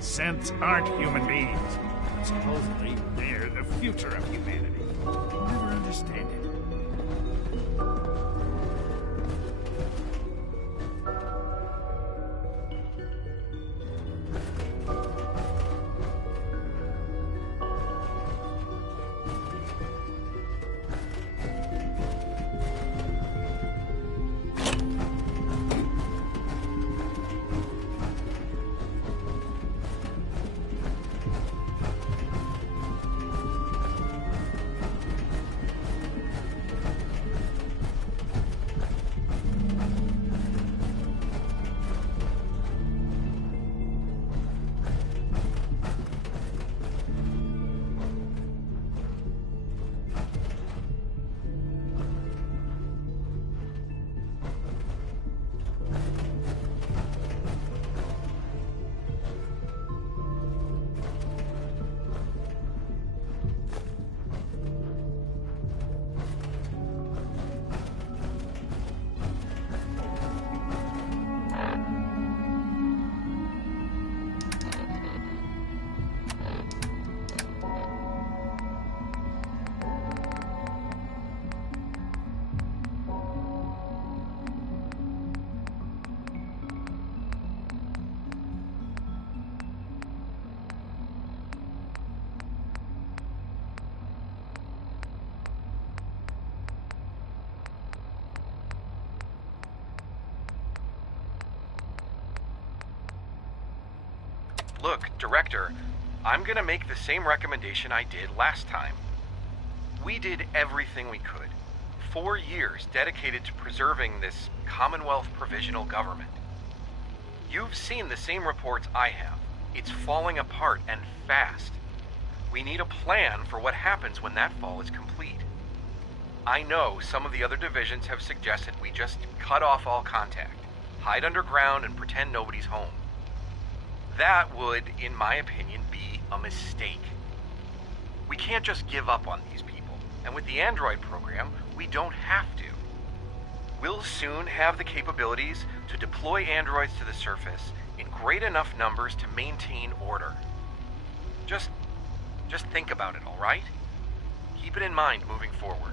Synths aren't human beings. But supposedly, they're the future of humanity. I'll never understand it. Look, Director, I'm gonna make the same recommendation I did last time. We did everything we could. 4 years dedicated to preserving this Commonwealth provisional government. You've seen the same reports I have. It's falling apart and fast. We need a plan for what happens when that fall is complete. I know some of the other divisions have suggested we just cut off all contact, hide underground, and pretend nobody's home. That would, in my opinion, be a mistake. We can't just give up on these people, and with the Android program, we don't have to. We'll soon have the capabilities to deploy androids to the surface in great enough numbers to maintain order. Just think about it, all right? Keep it in mind moving forward.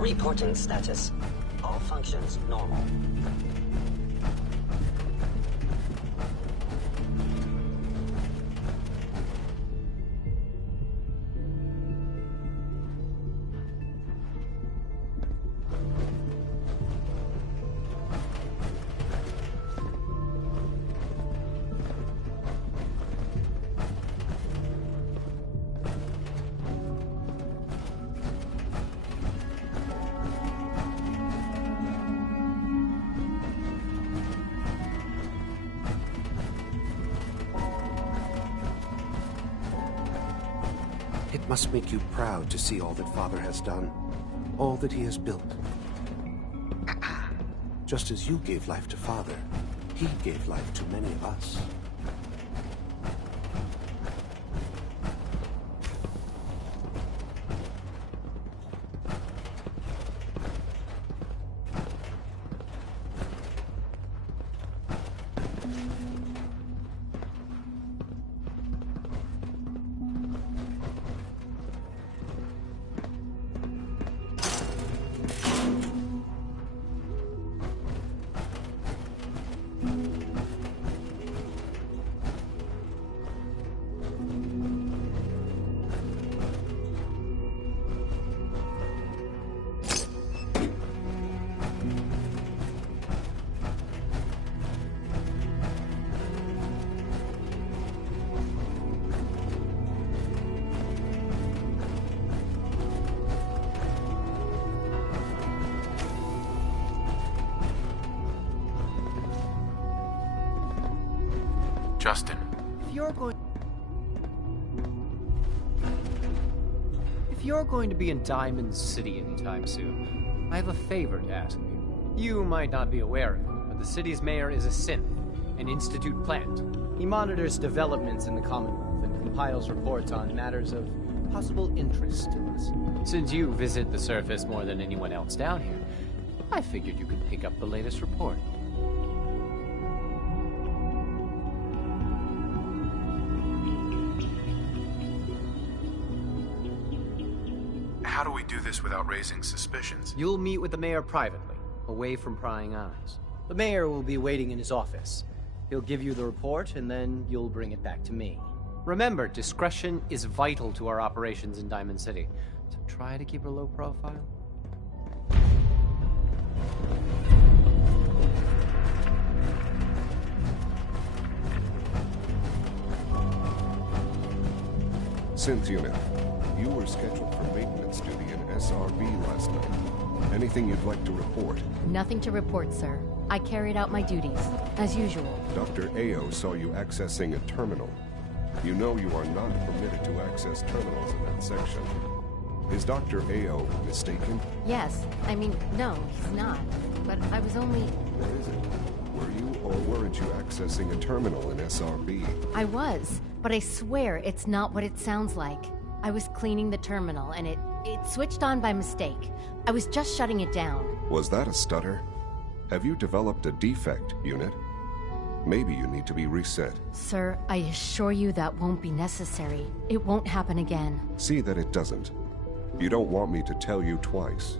Reporting status. All functions normal. It must make you proud to see all that Father has done, all that he has built. Just as you gave life to Father, he gave life to many of us. Justin. If you're going to be in Diamond City anytime soon, I have a favor to ask of you. You might not be aware of it, but the city's mayor is a synth, an Institute plant. He monitors developments in the Commonwealth and compiles reports on matters of possible interest to us. Since you visit the surface more than anyone else down here, I figured you could pick up the latest report. How do we do this without raising suspicions? You'll meet with the mayor privately, away from prying eyes. The mayor will be waiting in his office. He'll give you the report, and then you'll bring it back to me. Remember, discretion is vital to our operations in Diamond City, so try to keep a low profile. Synth Unit, you were scheduled for maintenance duty in SRB last night. Anything you'd like to report? Nothing to report, sir. I carried out my duties, as usual. Dr. Ao saw you accessing a terminal. You know you are not permitted to access terminals in that section. Is Dr. Ao mistaken? Yes. I mean, no, he's not. But I was only... What is it? Were you or weren't you accessing a terminal in SRB? I was, but I swear it's not what it sounds like. I was cleaning the terminal, and it switched on by mistake. I was just shutting it down. Was that a stutter? Have you developed a defect, Unit? Maybe you need to be reset. Sir, I assure you that won't be necessary. It won't happen again. See that it doesn't. You don't want me to tell you twice.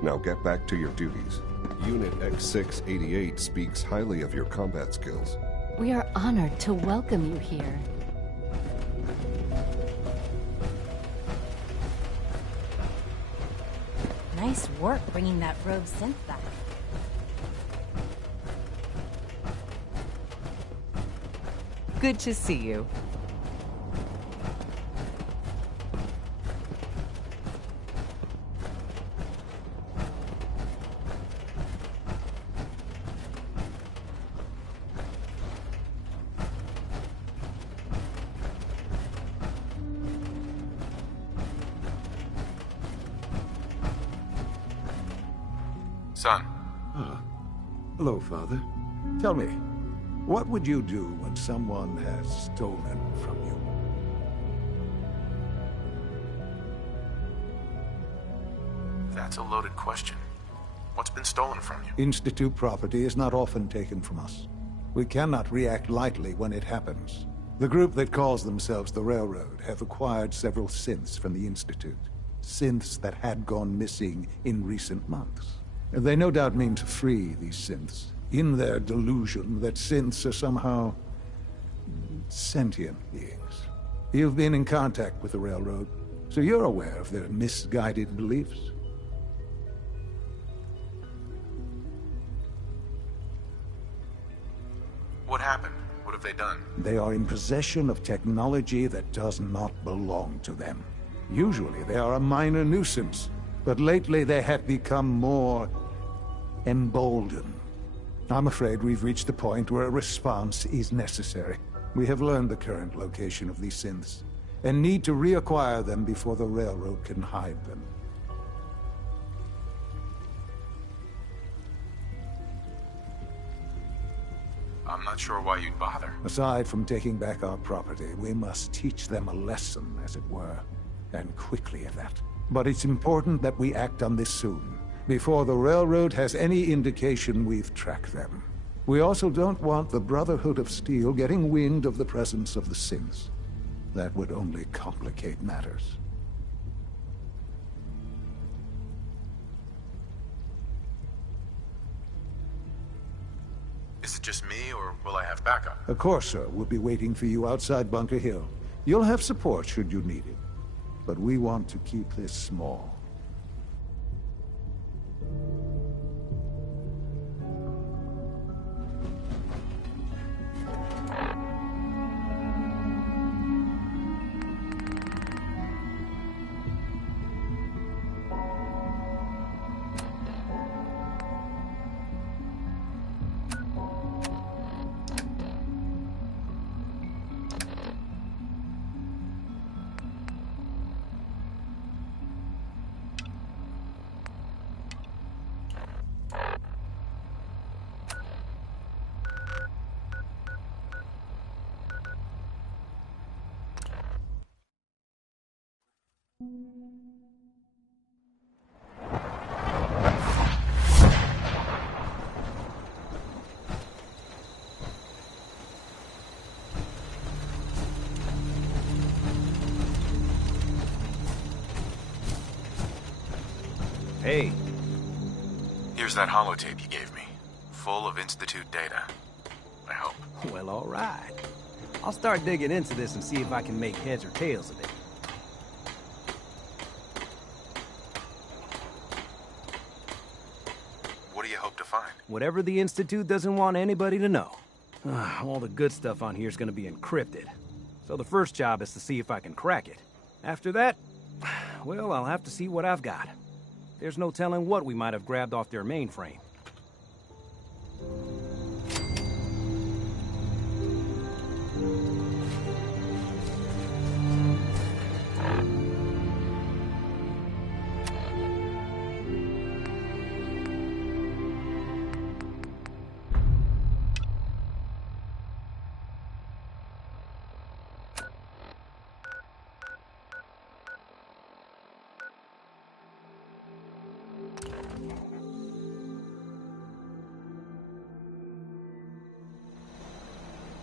Now get back to your duties. Unit X688 speaks highly of your combat skills. We are honored to welcome you here. Nice work bringing that rogue synth back. Good to see you. Son. Ah. Hello, Father. Tell me, what would you do when someone has stolen from you? That's a loaded question. What's been stolen from you? Institute property is not often taken from us. We cannot react lightly when it happens. The group that calls themselves the Railroad have acquired several synths from the Institute. synths that had gone missing in recent months. They no doubt mean to free these synths, in their delusion that synths are somehow sentient beings. You've been in contact with the Railroad, so you're aware of their misguided beliefs. What happened? What have they done? They are in possession of technology that does not belong to them. Usually they are a minor nuisance, but lately they have become more emboldened. I'm afraid we've reached the point where a response is necessary. We have learned the current location of these synths, and need to reacquire them before the Railroad can hide them. I'm not sure why you'd bother. Aside from taking back our property, we must teach them a lesson, as it were. And quickly at that. But it's important that we act on this soon, before the Railroad has any indication we've tracked them. We also don't want the Brotherhood of Steel getting wind of the presence of the synths. That would only complicate matters. Is it just me, or will I have backup? A Corsair will be waiting for you outside Bunker Hill. You'll have support should you need it. But we want to keep this small. Hey. Here's that holotape you gave me. Full of Institute data. I hope. Well, all right. I'll start digging into this and see if I can make heads or tails of it. What do you hope to find? Whatever the Institute doesn't want anybody to know. All the good stuff on here is going to be encrypted. So the first job is to see if I can crack it. After that, well, I'll have to see what I've got. There's no telling what we might have grabbed off their mainframe.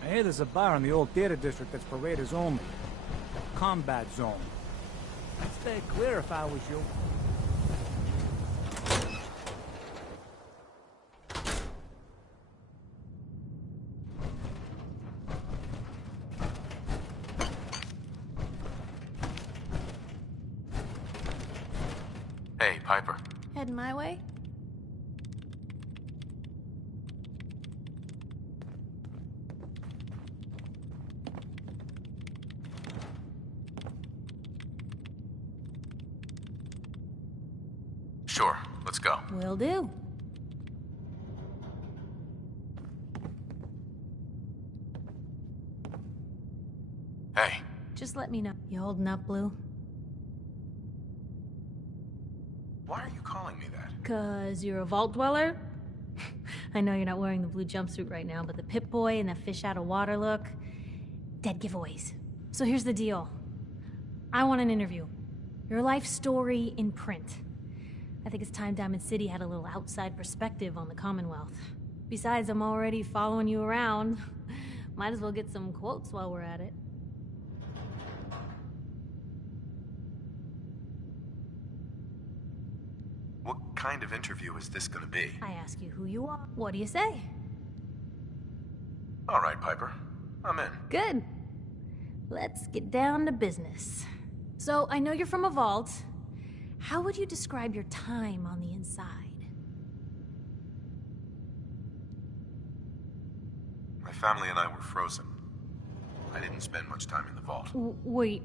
I hear there's a bar in the old theater district that's for raiders only. Combat zone. I'd stay clear if I was you. Hey, Piper. Heading my way? Sure, let's go. Will do. Hey. Just let me know. You holding up, Blue? Why are you calling me that? 'Cause you're a vault dweller? I know you're not wearing the blue jumpsuit right now, but the Pip-Boy and the fish out of water look... dead giveaways. So here's the deal. I want an interview. Your life story in print. I think it's time Diamond City had a little outside perspective on the Commonwealth. Besides, I'm already following you around. Might as well get some quotes while we're at it. kind of interview is this gonna be? I ask you who you are. What do you say? All right, Piper. I'm in. Good. Let's get down to business. So, I know you're from a vault. How would you describe your time on the inside? My family and I were frozen. I didn't spend much time in the vault. Wait,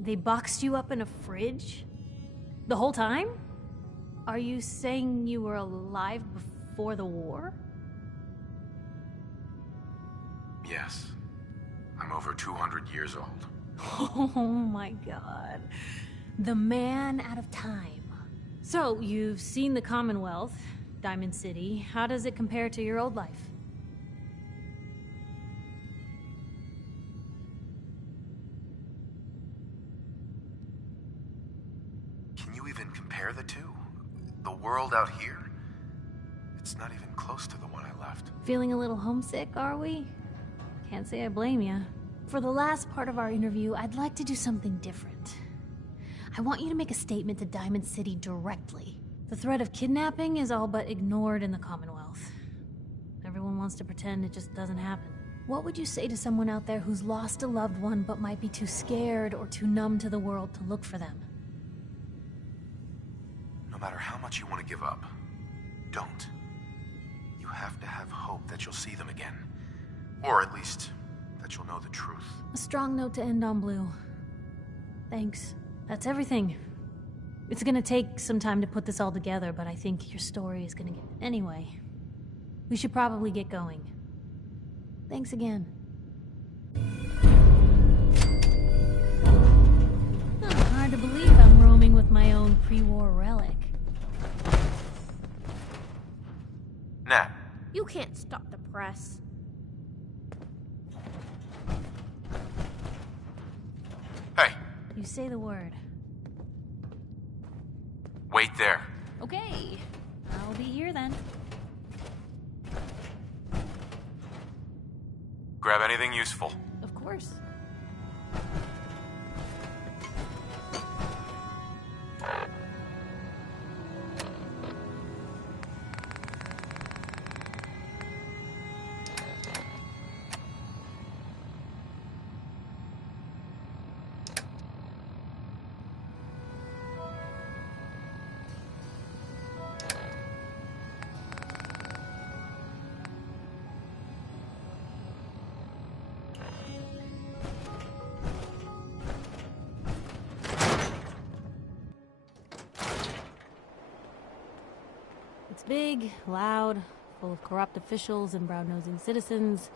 they boxed you up in a fridge? The whole time? Are you saying you were alive before the war? Yes. I'm over 200 years old. Oh my god. The man out of time. So, you've seen the Commonwealth, Diamond City. How does it compare to your old life? Can you even compare the two? The world out here? It's not even close to the one I left. Feeling a little homesick, are we? Can't say I blame ya. For the last part of our interview, I'd like to do something different. I want you to make a statement to Diamond City directly. The threat of kidnapping is all but ignored in the Commonwealth. Everyone wants to pretend it just doesn't happen. What would you say to someone out there who's lost a loved one but might be too scared or too numb to the world to look for them? No matter how much you want to give up, don't. You have to have hope that you'll see them again. Or at least, that you'll know the truth. A strong note to end on, Blue. Thanks. That's everything. It's gonna take some time to put this all together, but I think your story is gonna get... Anyway, we should probably get going. Thanks again. Hard to believe I'm roaming with my own pre-war relic. Nat. You can't stop the press. Hey. You say the word. Wait there. Okay. I'll be here then. Grab anything useful. Of course. It's big, loud, full of corrupt officials and brown-nosing citizens.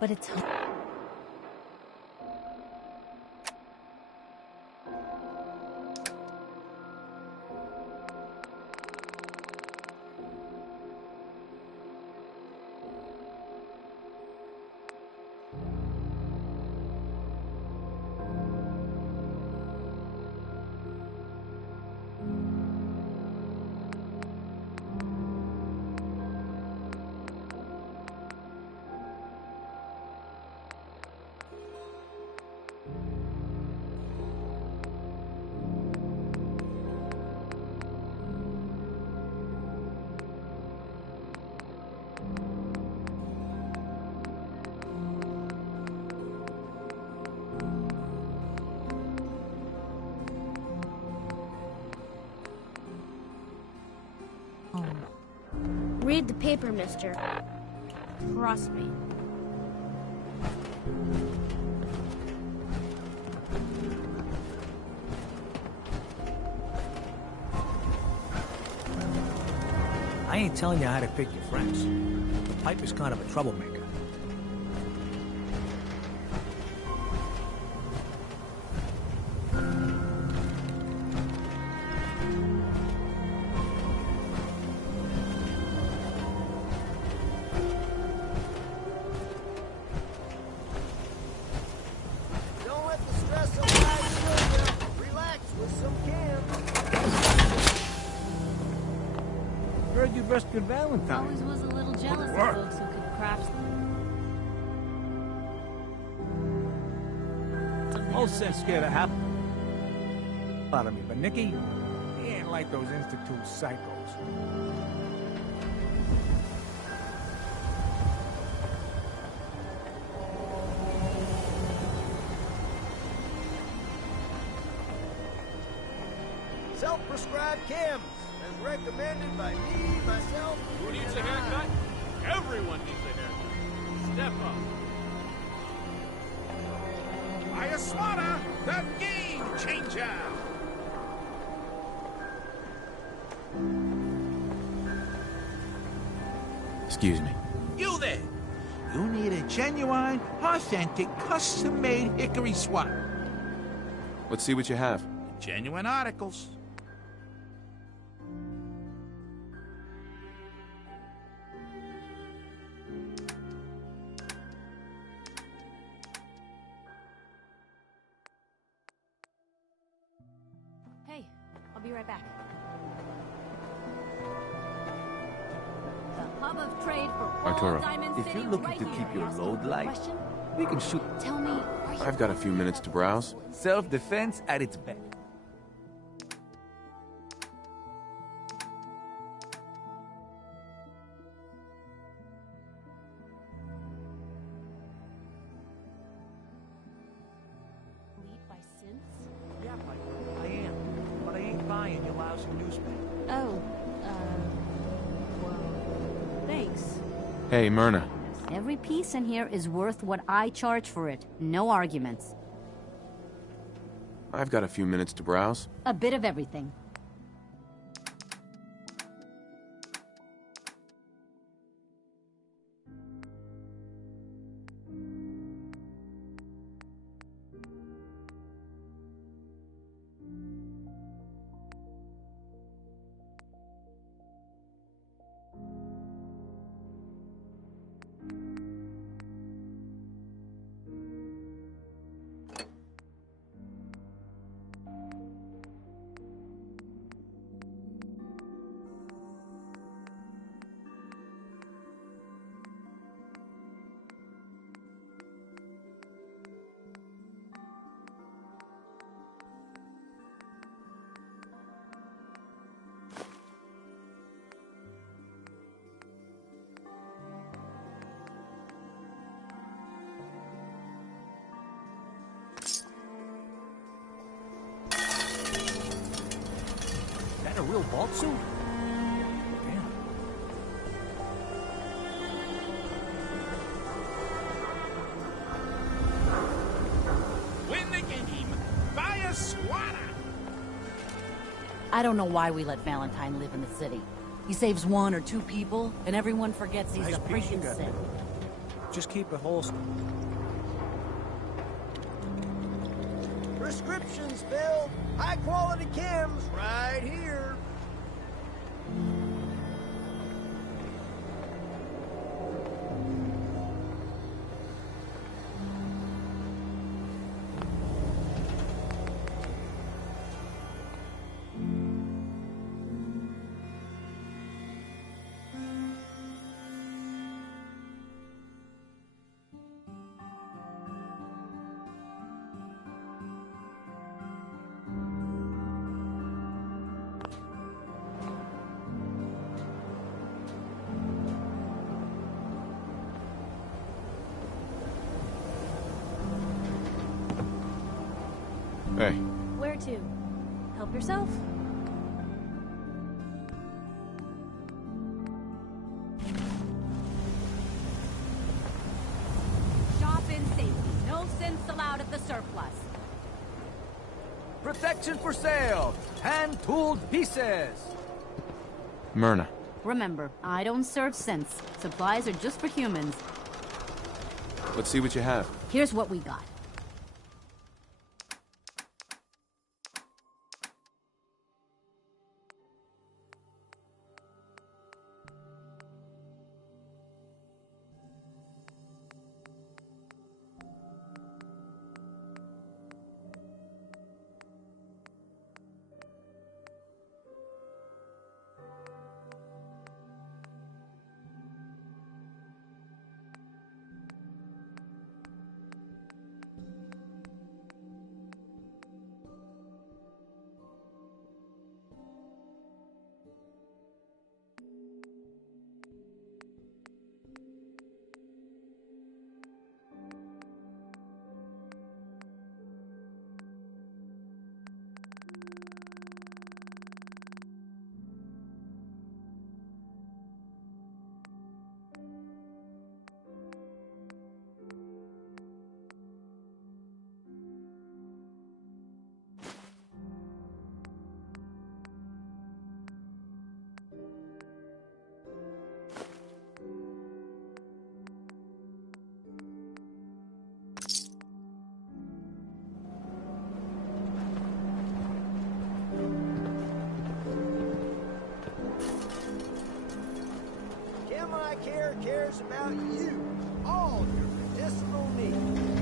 But it's... Read the paper, mister. Trust me. I ain't telling you how to pick your friends. But Piper's kind of a troublemaker. Trusted Valentine. Always was a little jealous of work. folks who could craft. Whole sense scared to happen out of me, but Nicky, he ain't like those Institute psychos. Self-prescribed chems, as recommended by me, myself. Who needs a haircut? Everyone needs a haircut. Step up. Ayaswara, the game changer! Excuse me. You there! You need a genuine, authentic, custom-made hickory swap. Let's see what you have. Genuine articles. Hey, I'll be right back. The hub of trade for Arturo. all Diamond If City you're looking right to here. keep your load light, we can shoot. Tell me, are you I've got a few minutes to browse. Self-defense at its best. lead by synths? Yeah, Piper, I am. But I ain't buying your lousy newspaper. Oh, well, thanks. Hey, Myrna. Every piece in here is worth what I charge for it. No arguments. I've got a few minutes to browse. A bit of everything. Is that a real vault suit? Damn. Win the game! Ayaswara! I don't know why we let Valentine live in the city. He saves one or two people, and everyone forgets he's Nice a piece you freaking got sin. there. Just keep it holstered. Prescriptions filled. High quality chems right here. Hey. Where to? Help yourself. Shop in safety. No synths allowed at the surplus. Protection for sale. Hand-tooled pieces. Myrna. Remember, I don't serve synths. Supplies are just for humans. Let's see what you have. Here's what we got. cares about you, all your medicinal needs.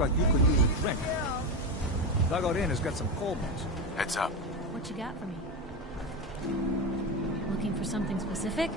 like you could use a drink. Dugout Inn has got some cold ones. Heads up. What you got for me? Looking for something specific?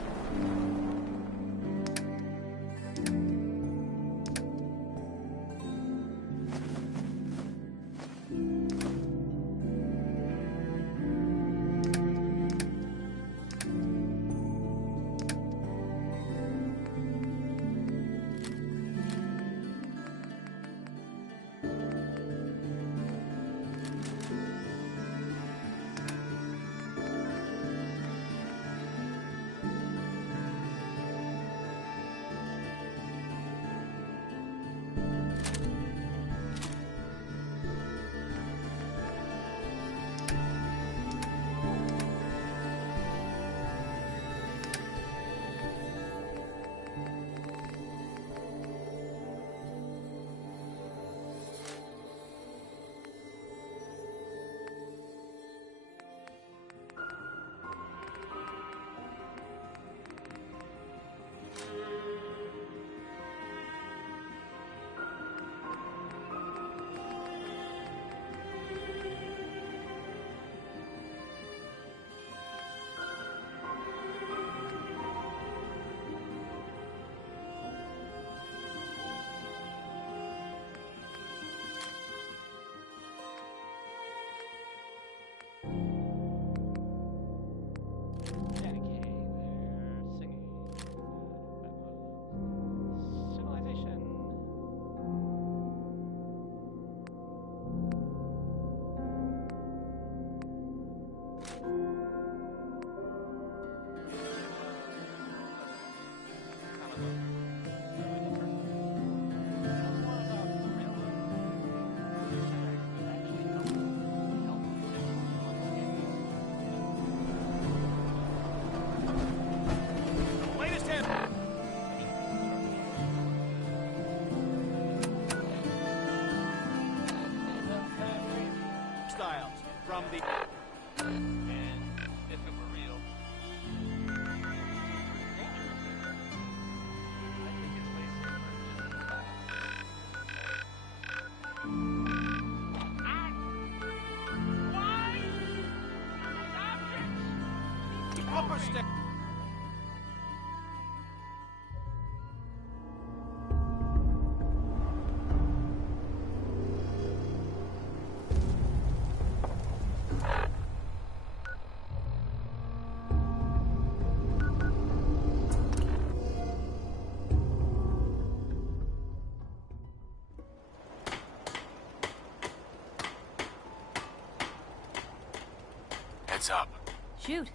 From the... And if it were real... Upper step. Heads up. Shoot.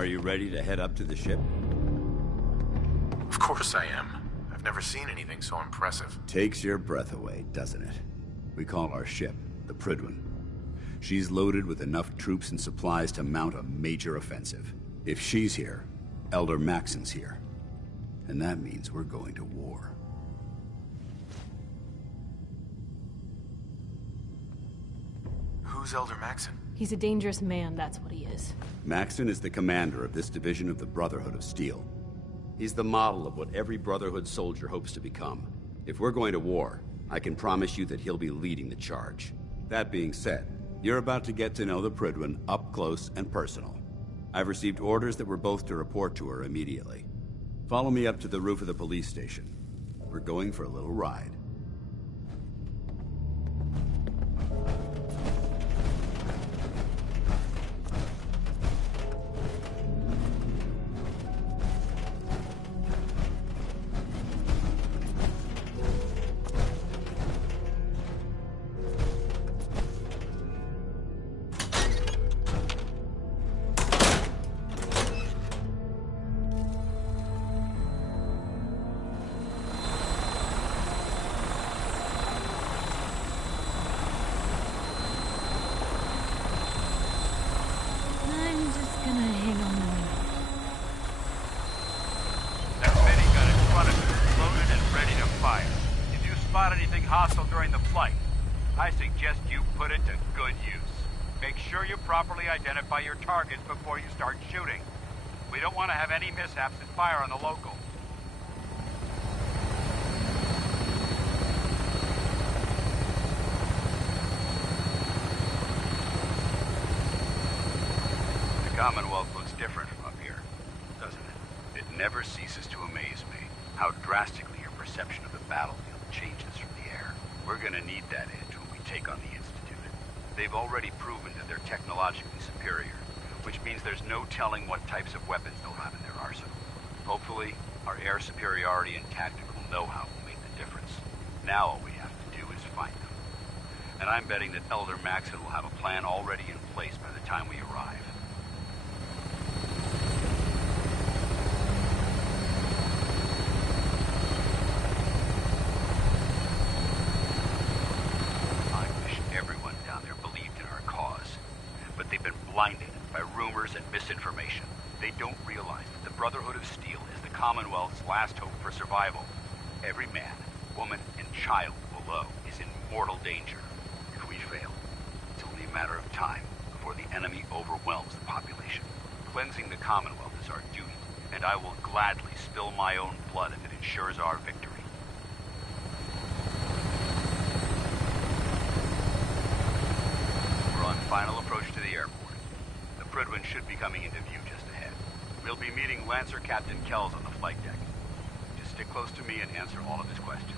Are you ready to head up to the ship? Of course I am. I've never seen anything so impressive. Takes your breath away, doesn't it? We call our ship the Prydwen. She's loaded with enough troops and supplies to mount a major offensive. If she's here, Elder Maxson's here. And that means we're going to war. Who's Elder Maxson? He's a dangerous man, that's what he is. Maxson is the commander of this division of the Brotherhood of Steel. He's the model of what every Brotherhood soldier hopes to become. If we're going to war, I can promise you that he'll be leading the charge. That being said, you're about to get to know the Prydwen up close and personal. I've received orders that we're both to report to her immediately. Follow me up to the roof of the police station. We're going for a little ride. Hostile during the flight. I suggest you put it to good use. Make sure you properly identify your targets before you start shooting. We don't want to have any mishaps and fire on the locals. The Commonwealth looks different from up here, doesn't it? It never ceases to amaze me how drastically your perception of the battlefield changes from the air. We're gonna need that edge when we take on the Institute. They've already proven that they're technologically superior, which means there's no telling what types of weapons they'll have in their arsenal. Hopefully, our air superiority and tactical know-how will make the difference. Now all we have to do is find them. And I'm betting that Elder Maxson will have a plan already in place by the time we arrive. Blinded by rumors and misinformation. They don't realize that the Brotherhood of Steel is the Commonwealth's last hope for survival. Every man, woman, and child below is in mortal danger. If we fail, it's only a matter of time before the enemy overwhelms the population. Cleansing the Commonwealth is our duty, and I will gladly spill my own blood if it ensures our victory. We're on final approach to the airport. Prydwen should be coming into view just ahead. We'll be meeting Lancer Captain Kells on the flight deck. Just stick close to me and answer all of his questions.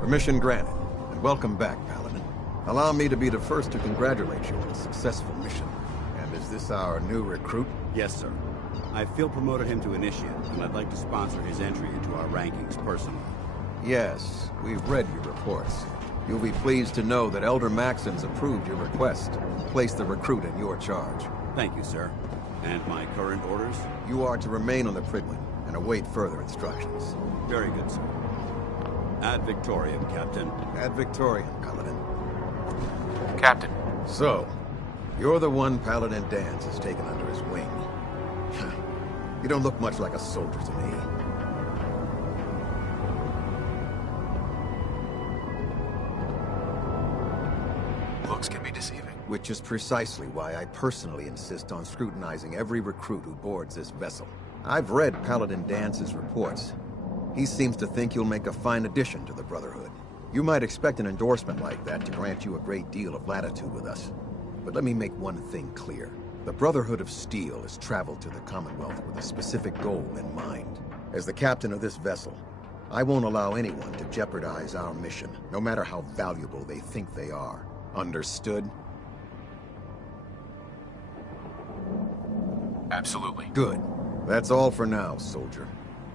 Permission granted, and welcome back, Paladin. Allow me to be the first to congratulate you on a successful mission. And is this our new recruit? Yes, sir. I field promoted him to Initiate, and I'd like to sponsor his entry into our rankings personally. Yes, we've read your reports. You'll be pleased to know that Elder Maxon's approved your request. Place the recruit in your charge. Thank you, sir. And my current orders? You are to remain on the Priglin and await further instructions. Very good, sir. Ad Victoriam, Captain. Ad Victoriam, Paladin. Captain. So, you're the one Paladin Danse has taken under his wing. You don't look much like a soldier to me. Looks can be deceiving. Which is precisely why I personally insist on scrutinizing every recruit who boards this vessel. I've read Paladin Dance's reports. He seems to think you'll make a fine addition to the Brotherhood. You might expect an endorsement like that to grant you a great deal of latitude with us. But let me make one thing clear. The Brotherhood of Steel has traveled to the Commonwealth with a specific goal in mind. As the captain of this vessel, I won't allow anyone to jeopardize our mission, no matter how valuable they think they are. Understood? Absolutely. Good. That's all for now, soldier.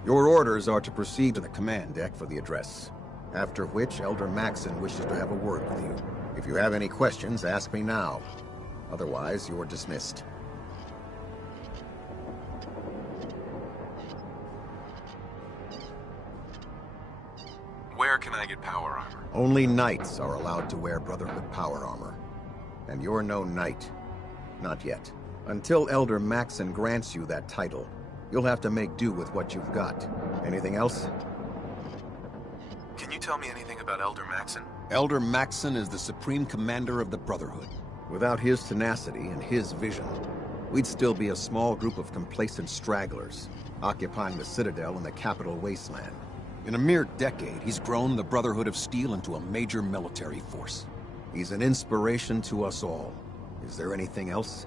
Your orders are to proceed to the command deck for the address. After which, Elder Maxon wishes to have a word with you. If you have any questions, ask me now. Otherwise, you're dismissed. Where can I get power armor? Only knights are allowed to wear Brotherhood power armor. And you're no knight. Not yet. Until Elder Maxon grants you that title, you'll have to make do with what you've got. Anything else? Can you tell me anything about Elder Maxon? Elder Maxon is the Supreme Commander of the Brotherhood. Without his tenacity and his vision, we'd still be a small group of complacent stragglers, occupying the Citadel in the capital wasteland. In a mere decade, he's grown the Brotherhood of Steel into a major military force. He's an inspiration to us all. Is there anything else?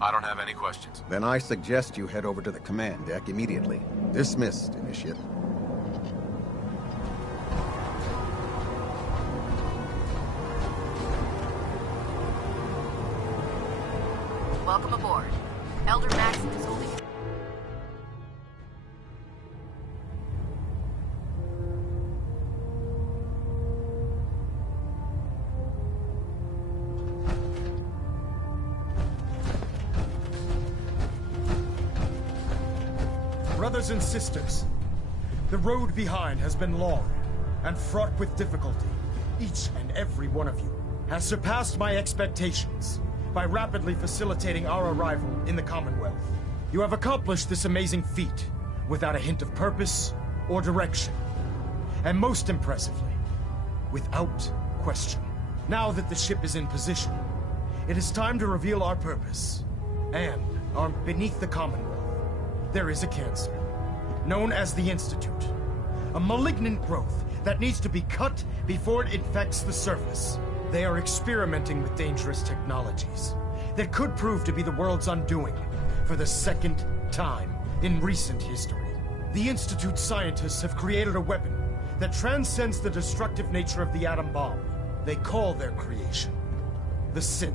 I don't have any questions. Then I suggest you head over to the command deck immediately. Dismissed, Initiate. Welcome aboard. Elder Maxon is holding... Brothers and sisters, the road behind has been long and fraught with difficulty. Each and every one of you has surpassed my expectations by rapidly facilitating our arrival in the Commonwealth. You have accomplished this amazing feat without a hint of purpose or direction. And most impressively, without question. Now that the ship is in position, it is time to reveal our purpose. And beneath the Commonwealth, there is a cancer, known as the Institute. A malignant growth that needs to be cut before it infects the surface. They are experimenting with dangerous technologies that could prove to be the world's undoing for the second time in recent history. The Institute scientists have created a weapon that transcends the destructive nature of the atom bomb. They call their creation the Synth.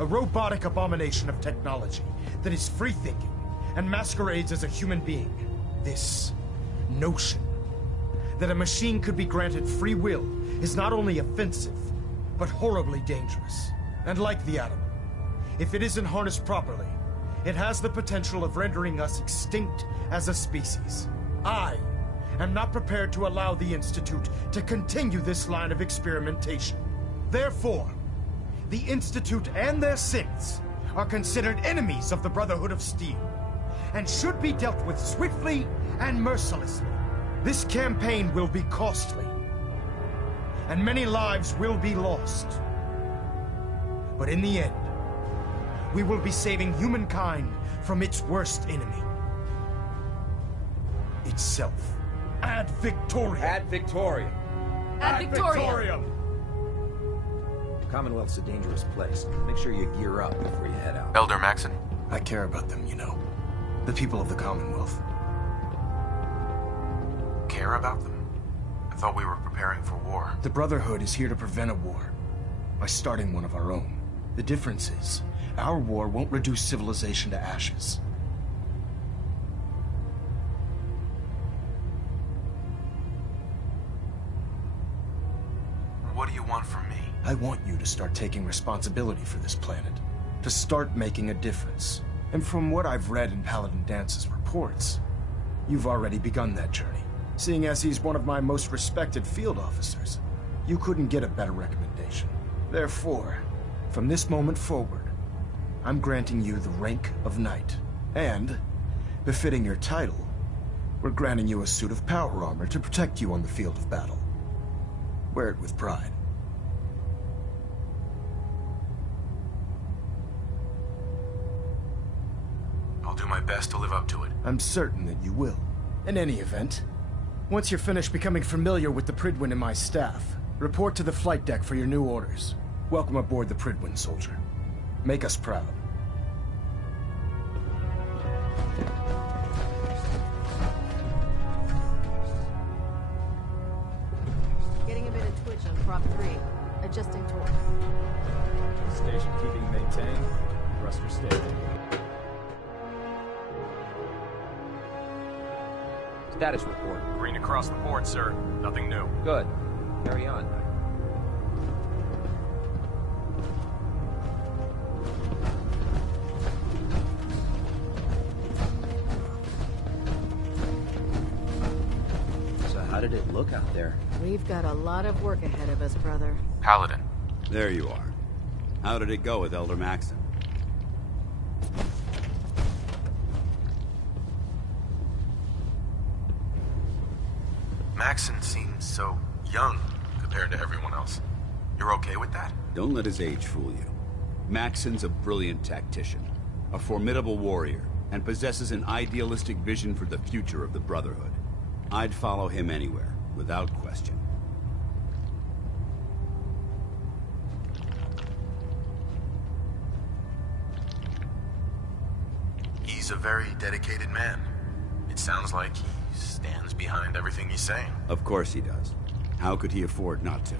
A robotic abomination of technology that is free-thinking and masquerades as a human being. This notion that a machine could be granted free will is not only offensive, but horribly dangerous. And like the atom, if it isn't harnessed properly, it has the potential of rendering us extinct as a species. I am not prepared to allow the Institute to continue this line of experimentation. Therefore, the Institute and their synths are considered enemies of the Brotherhood of Steel, and should be dealt with swiftly and mercilessly. This campaign will be costly, and many lives will be lost. But in the end, we will be saving humankind from its worst enemy. Itself. Ad Victoriam! Ad Victoriam! Ad Victoriam! Commonwealth's a dangerous place. Make sure you gear up before you head out. Elder Maxon. I care about them, you know. The people of the Commonwealth. care about them? I thought we were preparing for war. The Brotherhood is here to prevent a war by starting one of our own. The difference is, our war won't reduce civilization to ashes. What do you want from me? I want you to start taking responsibility for this planet. To start making a difference. And from what I've read in Paladin Dance's reports, you've already begun that journey. Seeing as he's one of my most respected field officers, you couldn't get a better recommendation. Therefore, from this moment forward, I'm granting you the rank of Knight. And, befitting your title, we're granting you a suit of power armor to protect you on the field of battle. Wear it with pride. I'll do my best to live up to it. I'm certain that you will. In any event, once you're finished becoming familiar with the Prydwen and my staff, report to the flight deck for your new orders. Welcome aboard the Prydwen, soldier. Make us proud. Getting a bit of twitch on prop 3. Adjusting torque. Station keeping maintained. Thruster stable. Status report. Green across the board, sir. Nothing new. Good. Carry on. So how did it look out there? We've got a lot of work ahead of us, brother. Paladin. There you are. How did it go with Elder Maxson? Maxson seems so young compared to everyone else. You're okay with that? Don't let his age fool you. Maxson's a brilliant tactician, a formidable warrior, and possesses an idealistic vision for the future of the Brotherhood. I'd follow him anywhere, without question. He's a very dedicated man. It sounds like he stands behind everything he's saying. Of course he does. How could he afford not to?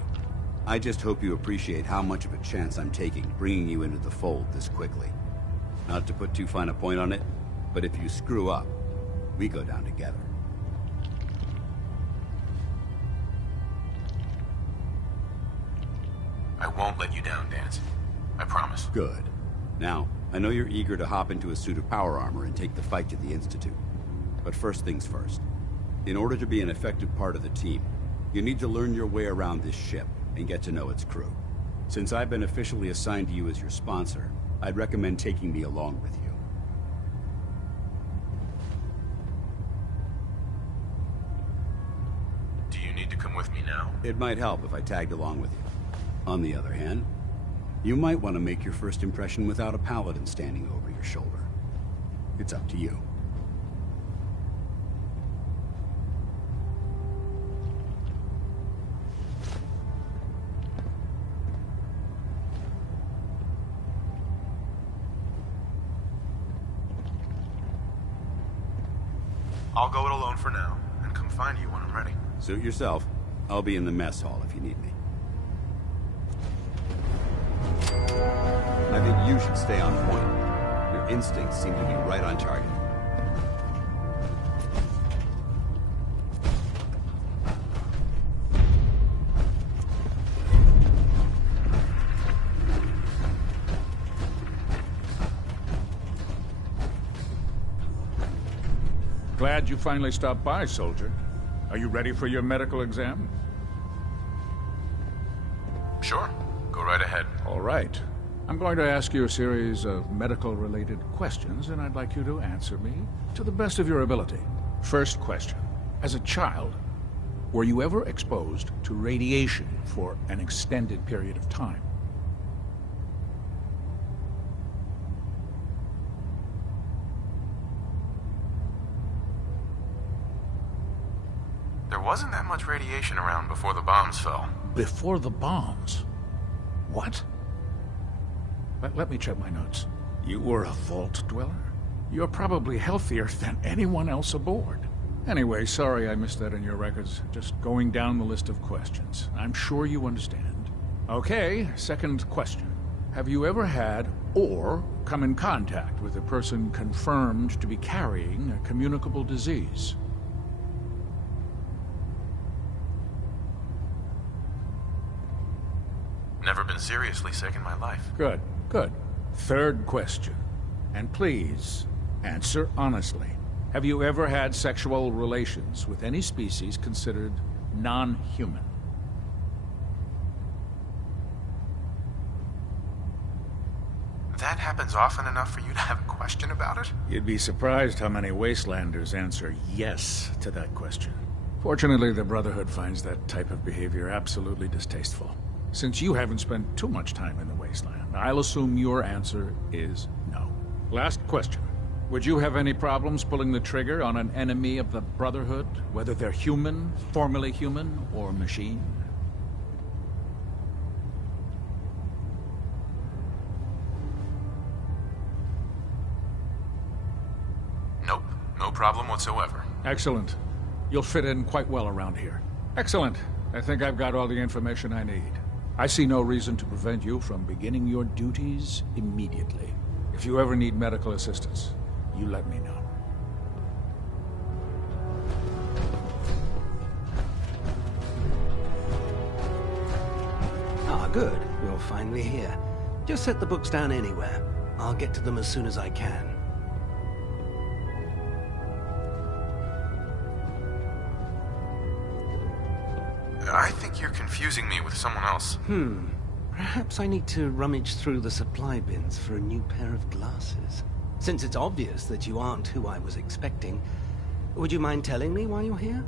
I just hope you appreciate how much of a chance I'm taking bringing you into the fold this quickly. Not to put too fine a point on it, but if you screw up, we go down together. I won't let you down, Dance. I promise. Good. Now, I know you're eager to hop into a suit of power armor and take the fight to the Institute. But first things first. In order to be an effective part of the team, you need to learn your way around this ship and get to know its crew. Since I've been officially assigned to you as your sponsor, I'd recommend taking me along with you. Do you need to come with me now? It might help if I tagged along with you. On the other hand, you might want to make your first impression without a paladin standing over your shoulder. It's up to you. I'll go it alone for now, and come find you when I'm ready. Suit yourself. I'll be in the mess hall if you need me. I think you should stay on point. Your instincts seem to be right on target. Glad you finally stopped by, soldier. Are you ready for your medical exam? Sure. Go right ahead. All right. I'm going to ask you a series of medical-related questions, and I'd like you to answer me to the best of your ability. First question. As a child, were you ever exposed to radiation for an extended period of time? There wasn't that much radiation around before the bombs fell. Before the bombs? What? Let me check my notes. You were a vault dweller? You're probably healthier than anyone else aboard. Anyway, sorry I missed that in your records. Just going down the list of questions. I'm sure you understand. Okay, second question. Have you ever had or come in contact with a person confirmed to be carrying a communicable disease? Never been seriously sick in my life. Good, good. Third question. And please, answer honestly. Have you ever had sexual relations with any species considered non-human? That happens often enough for you to have a question about it? You'd be surprised how many Wastelanders answer yes to that question. Fortunately, the Brotherhood finds that type of behavior absolutely distasteful. Since you haven't spent too much time in the Wasteland, I'll assume your answer is no. Last question. Would you have any problems pulling the trigger on an enemy of the Brotherhood, whether they're human, formerly human, or machine? Nope. No problem whatsoever. Excellent. You'll fit in quite well around here. Excellent. I think I've got all the information I need. I see no reason to prevent you from beginning your duties immediately. If you ever need medical assistance, you let me know. Ah, good. You're finally here. Just set the books down anywhere. I'll get to them as soon as I can. I think you're confusing me with someone else. Perhaps I need to rummage through the supply bins for a new pair of glasses. Since it's obvious that you aren't who I was expecting, would you mind telling me why you're here?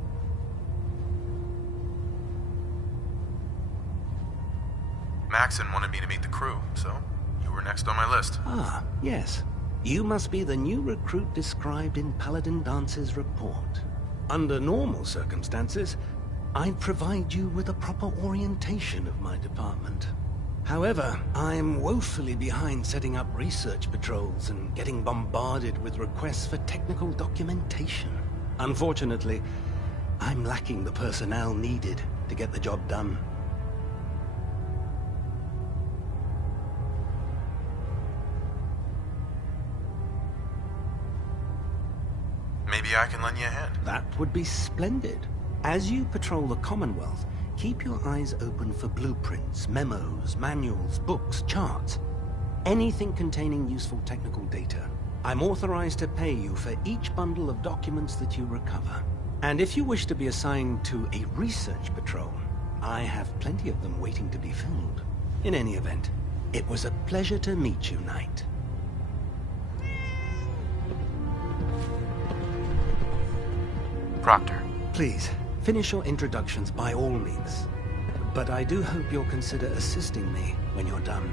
Maxon wanted me to meet the crew, so you were next on my list. Ah, yes. You must be the new recruit described in Paladin Dance's report. Under normal circumstances, I'd provide you with a proper orientation of my department. However, I'm woefully behind setting up research patrols and getting bombarded with requests for technical documentation. Unfortunately, I'm lacking the personnel needed to get the job done. Maybe I can lend you a hand. That would be splendid. As you patrol the Commonwealth, keep your eyes open for blueprints, memos, manuals, books, charts. Anything containing useful technical data. I'm authorized to pay you for each bundle of documents that you recover. And if you wish to be assigned to a research patrol, I have plenty of them waiting to be filled. In any event, it was a pleasure to meet you, Knight. Proctor. Please, finish your introductions by all means. But I do hope you'll consider assisting me when you're done.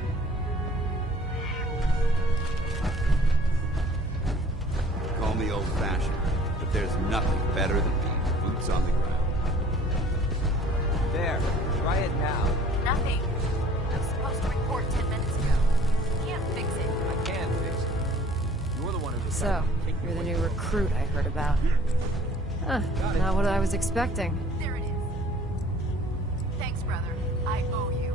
Call me old-fashioned, but there's nothing better than being boots on the ground. There, try it now. Nothing. I was supposed to report 10 minutes ago. Can't fix it. I can fix it. You're the one who So, you're the new recruit I heard about. Huh, not what I was expecting. There it is. Thanks, brother. I owe you.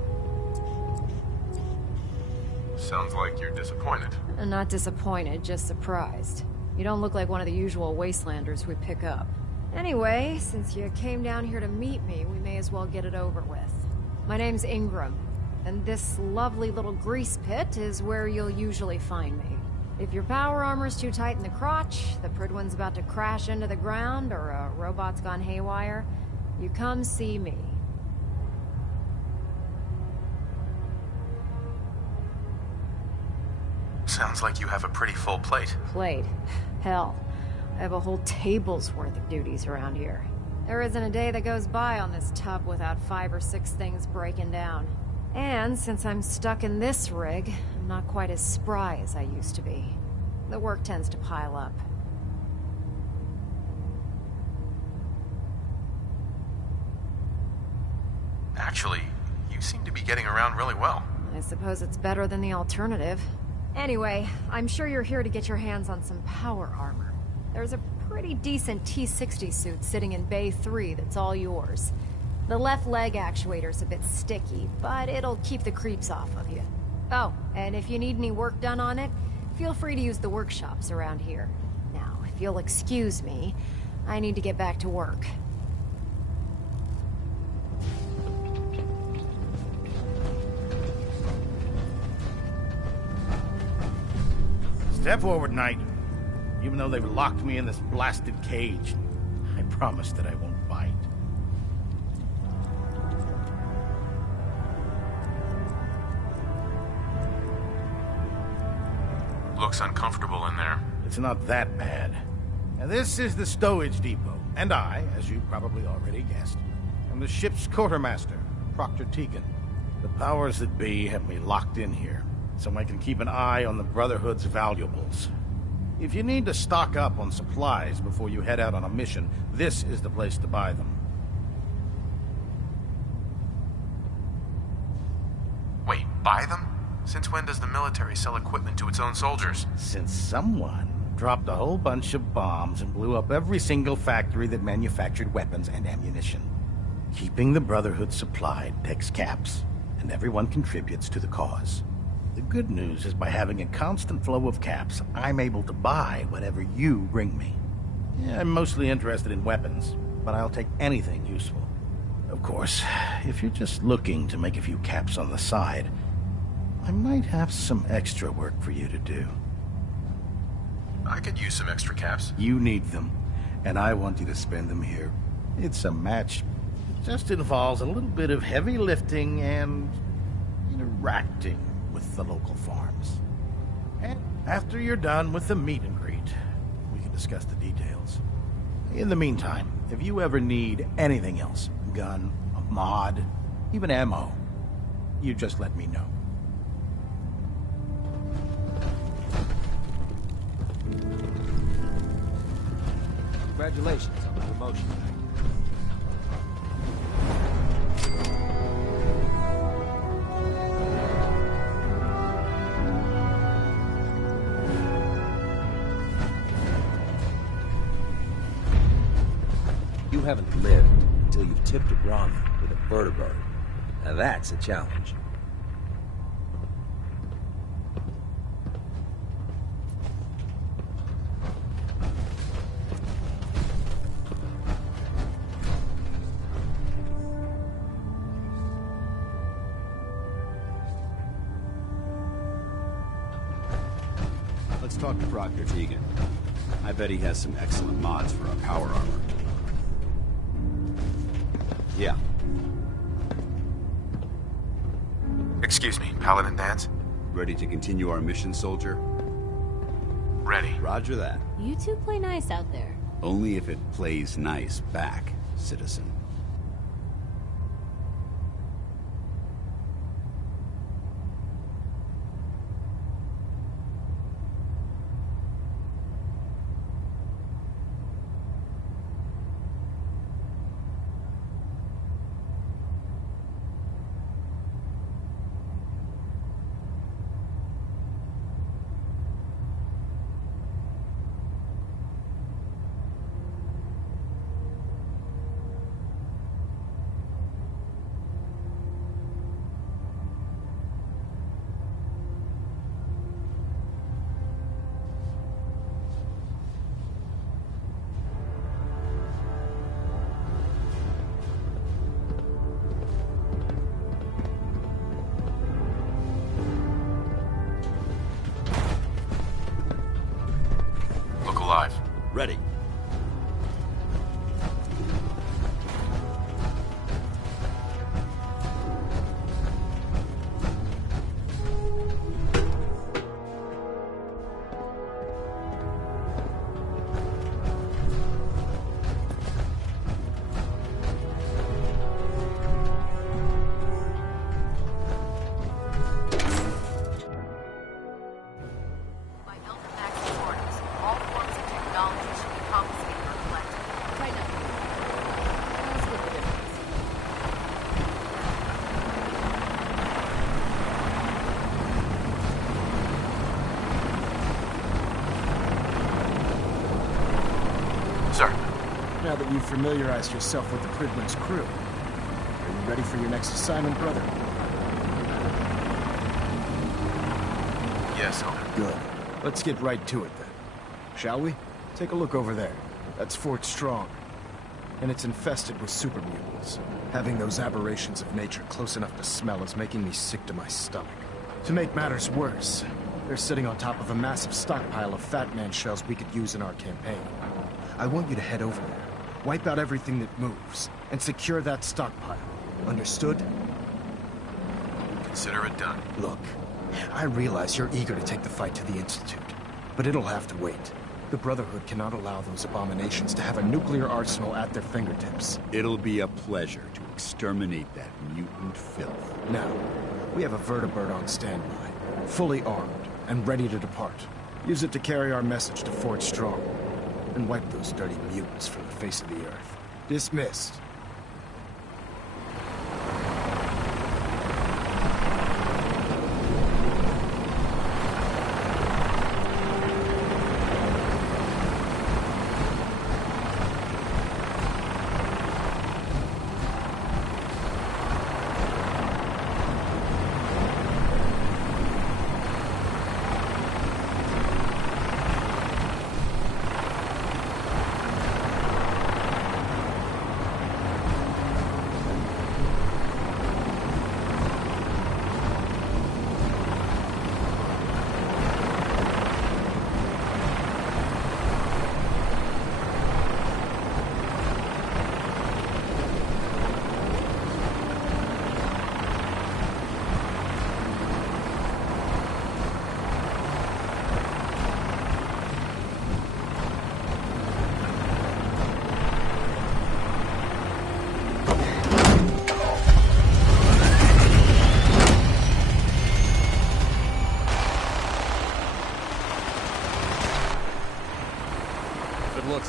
Sounds like you're disappointed. I'm not disappointed, just surprised. You don't look like one of the usual Wastelanders we pick up. Anyway, since you came down here to meet me, we may as well get it over with. My name's Ingram, and this lovely little grease pit is where you'll usually find me. If your power armor's too tight in the crotch, the Pridwin's about to crash into the ground, or a robot's gone haywire, you come see me. Sounds like you have a pretty full plate. Plate? Hell, I have a whole table's worth of duties around here. There isn't a day that goes by on this tub without 5 or 6 things breaking down. And since I'm stuck in this rig, I'm not quite as spry as I used to be. The work tends to pile up. Actually, you seem to be getting around really well. I suppose it's better than the alternative. Anyway, I'm sure you're here to get your hands on some power armor. There's a pretty decent T-60 suit sitting in Bay 3 that's all yours. The left leg actuator's a bit sticky, but it'll keep the creeps off of you. Oh, and if you need any work done on it, feel free to use the workshops around here. Now, if you'll excuse me, I need to get back to work. Step forward, Knight. Even though they've locked me in this blasted cage, I promise that I won't bite. Looks uncomfortable in there. It's not that bad. Now, this is the stowage depot, and I, as you probably already guessed, am the ship's quartermaster, Proctor Tegan. The powers that be have me locked in here, so I can keep an eye on the Brotherhood's valuables. If you need to stock up on supplies before you head out on a mission, this is the place to buy them. Wait, buy them? Since when does the military sell equipment to its own soldiers? Since someone dropped a whole bunch of bombs and blew up every single factory that manufactured weapons and ammunition. Keeping the Brotherhood supplied takes caps, and everyone contributes to the cause. The good news is by having a constant flow of caps, I'm able to buy whatever you bring me. Yeah, I'm mostly interested in weapons, but I'll take anything useful. Of course, if you're just looking to make a few caps on the side, I might have some extra work for you to do. I could use some extra caps. You need them, and I want you to spend them here. It's a match. It just involves a little bit of heavy lifting and interacting with the local farms. And after you're done with the meet and greet, we can discuss the details. In the meantime, if you ever need anything else, gun, a mod, even ammo, you just let me know. Congratulations on the promotion. You haven't lived until you've tipped a Grommet with a vertibird. Now that's a challenge. Let's talk to Proctor Tegan. I bet he has some excellent mods for our power armor. Yeah. Excuse me, Paladin Danse? Ready to continue our mission, soldier? Ready. Roger that. You two play nice out there. Only if it plays nice back, citizen. Ready. By Elder Max's orders, all forms of technology should be now that you've familiarized yourself with the Prydwen's crew. Are you ready for your next assignment, brother? Yes, Owner. Good. Let's get right to it then. Shall we? Take a look over there. That's Fort Strong. And it's infested with super mutants. Having those aberrations of nature close enough to smell is making me sick to my stomach. To make matters worse, they're sitting on top of a massive stockpile of Fat Man shells we could use in our campaign. I want you to head over there, wipe out everything that moves, and secure that stockpile. Understood? Consider it done. Look, I realize you're eager to take the fight to the Institute, but it'll have to wait. The Brotherhood cannot allow those abominations to have a nuclear arsenal at their fingertips. It'll be a pleasure to exterminate that mutant filth. Now, we have a vertibird on standby, fully armed and ready to depart. Use it to carry our message to Fort Strong, and wipe those dirty mutants from the face of the earth. Dismissed.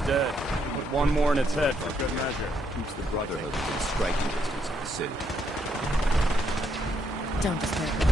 Dead. Put one more in its head for good measure. Keeps the Brotherhood within striking distance of the city. Don't disturb me.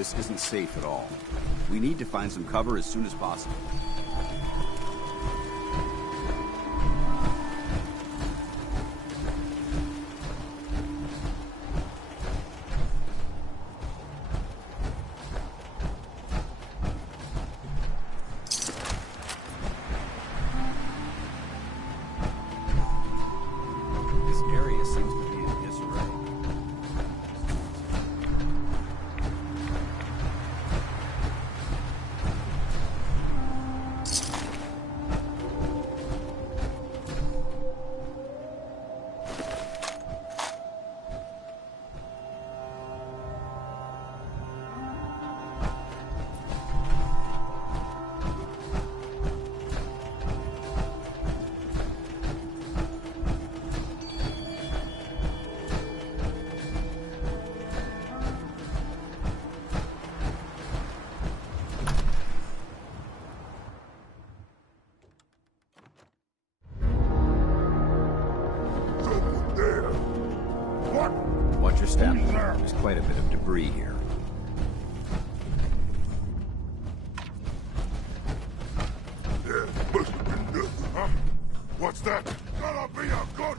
This isn't safe at all. We need to find some cover as soon as possible. This area seems to be in disarray. Watch your step. There's quite a bit of debris here. Yeah, must have been this, huh? What's that? Gotta be a good...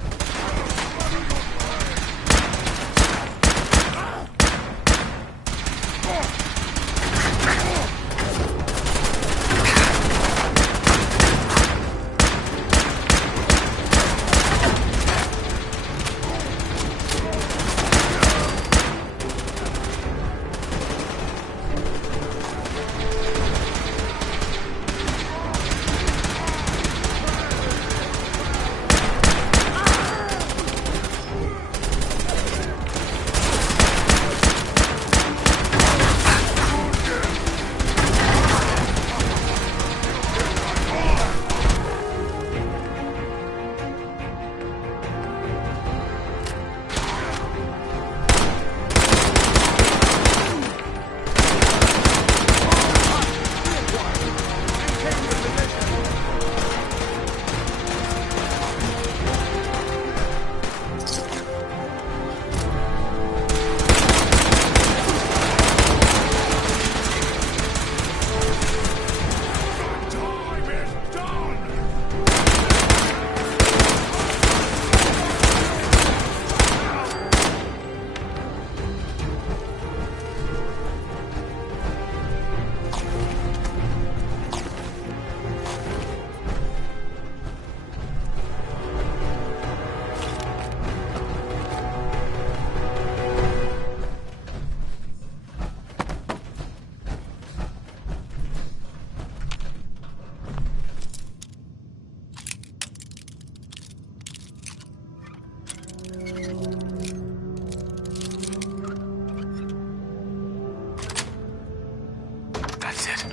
That's it.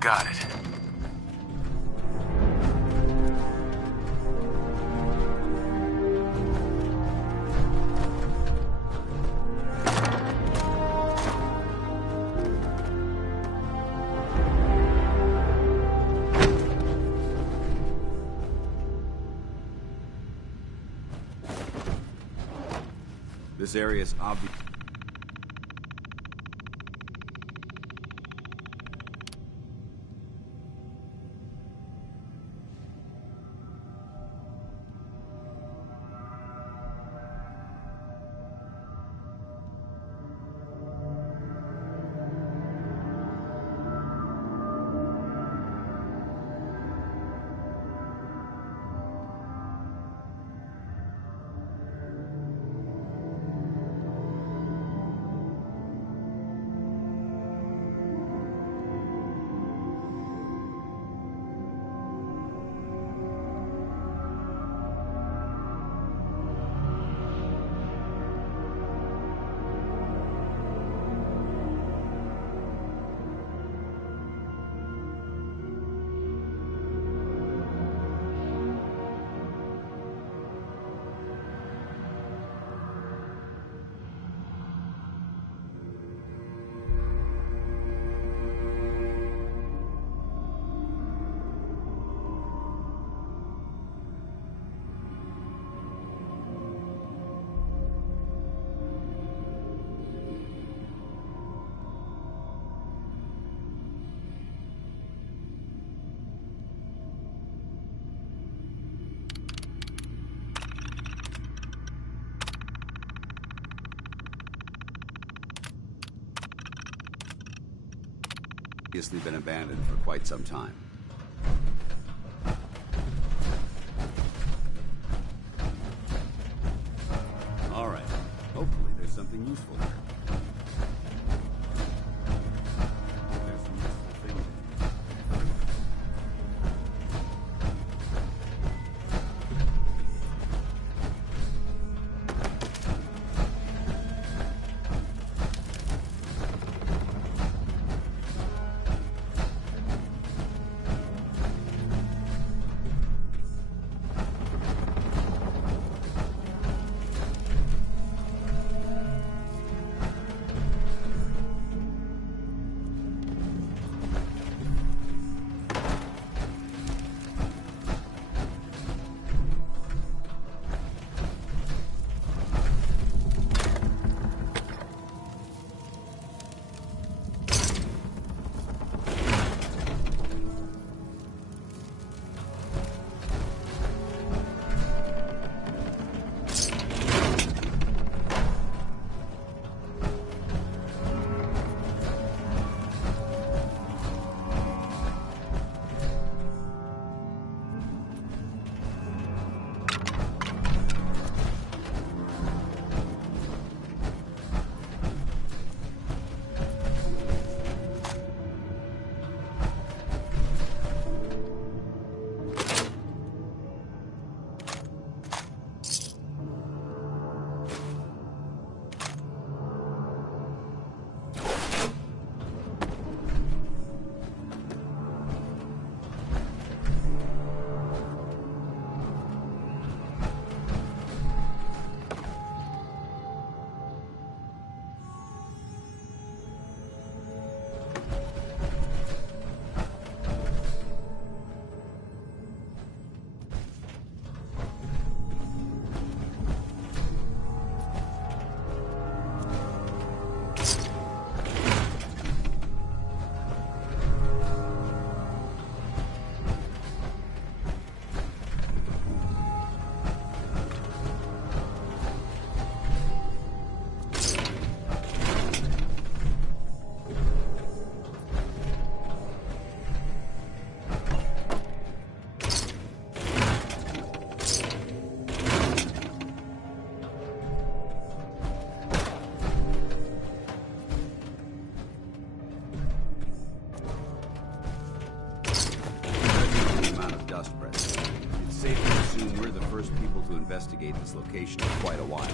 Got it. This area is obvious. Obviously been abandoned for quite some time. All right. Hopefully there's something useful there. There's some useful things. Investigate this location for quite a while.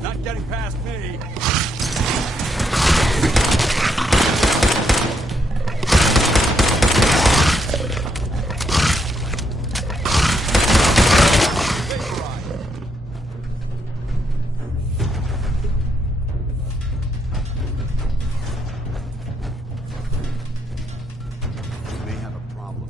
Not getting past me. We may have a problem.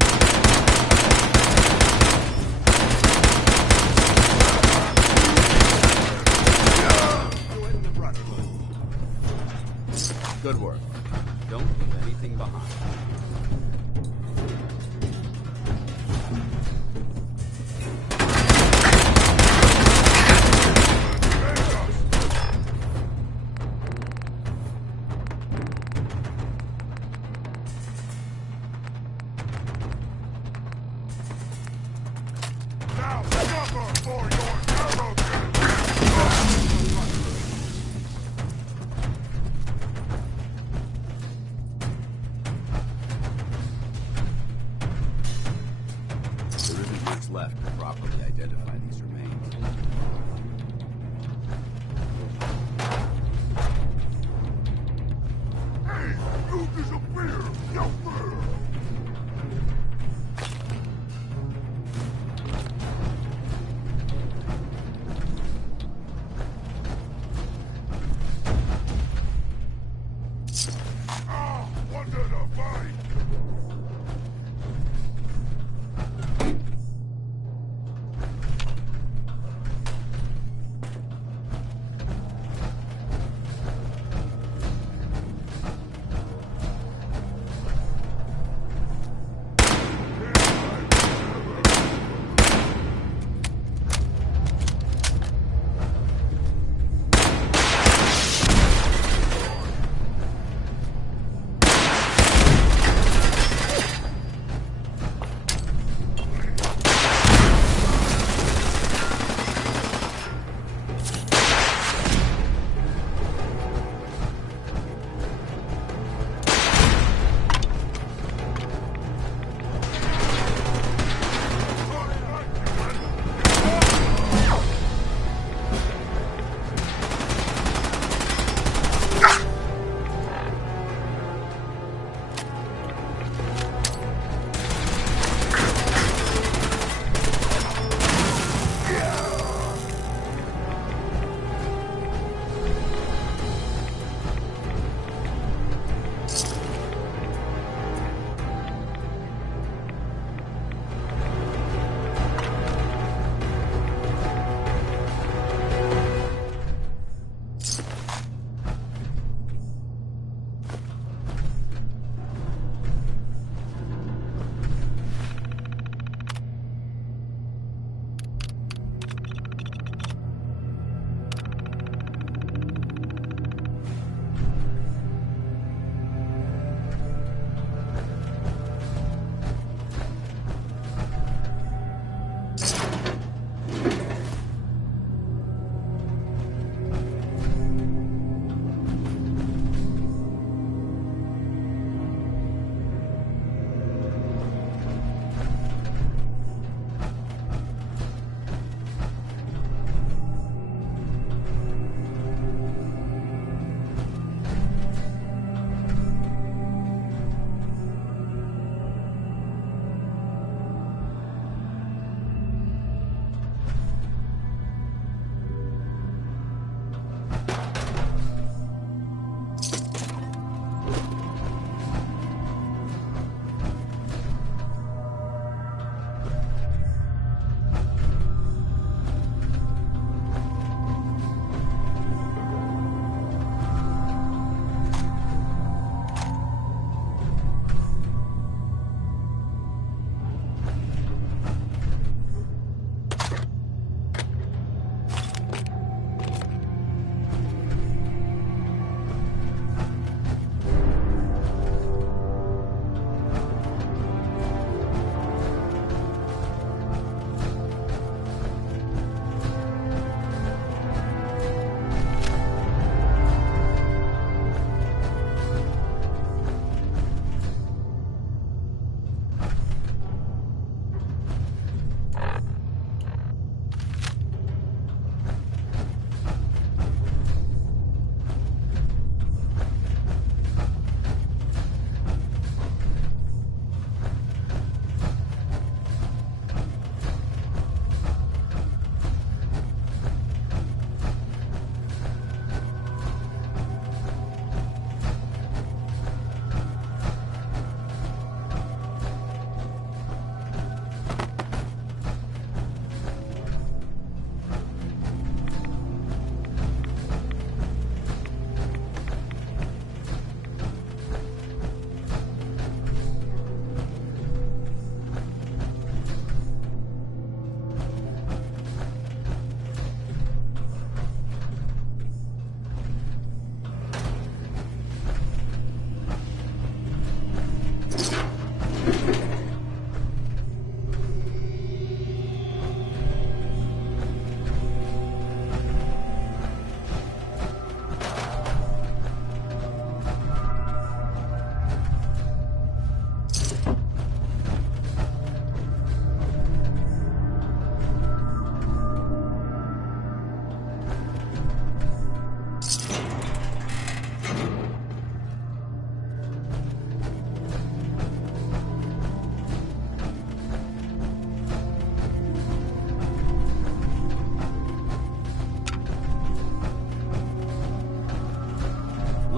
Good work. Don't leave anything behind. Now suffer for your arrogance!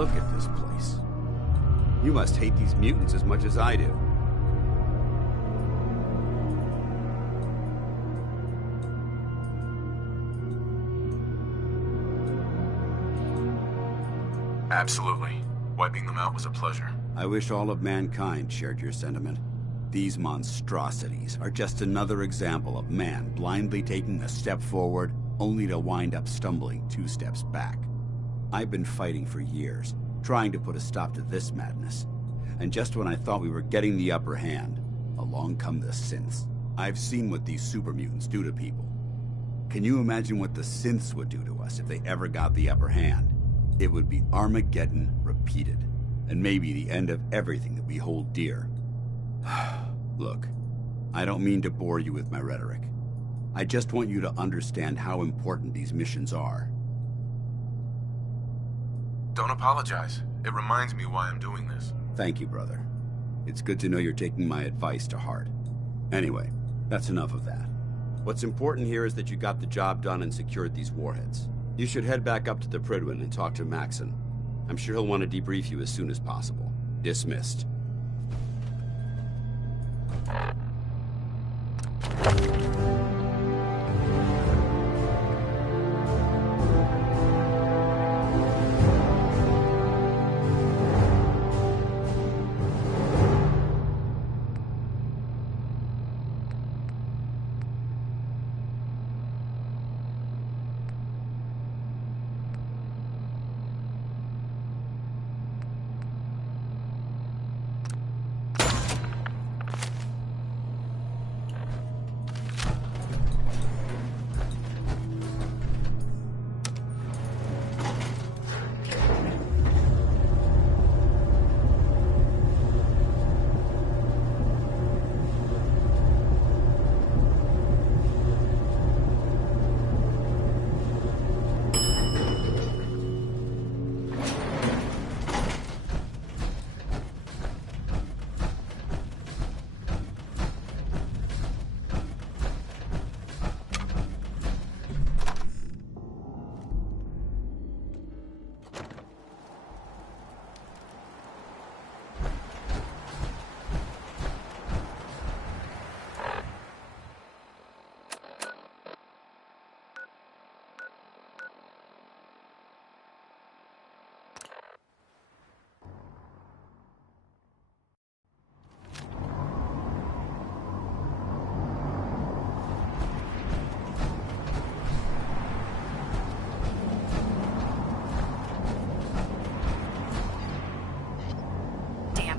Look at this place. You must hate these mutants as much as I do. Absolutely. Wiping them out was a pleasure. I wish all of mankind shared your sentiment. These monstrosities are just another example of man blindly taking a step forward, only to wind up stumbling 2 steps back. I've been fighting for years, trying to put a stop to this madness. And just when I thought we were getting the upper hand, along come the synths. I've seen what these super mutants do to people. Can you imagine what the synths would do to us if they ever got the upper hand? It would be Armageddon repeated, and maybe the end of everything that we hold dear. Look, I don't mean to bore you with my rhetoric. I just want you to understand how important these missions are. Don't apologize. It reminds me why I'm doing this. Thank you, brother. It's good to know you're taking my advice to heart. Anyway, that's enough of that. What's important here is that you got the job done and secured these warheads. You should head back up to the Prydwen and talk to Maxon. I'm sure he'll want to debrief you as soon as possible. Dismissed.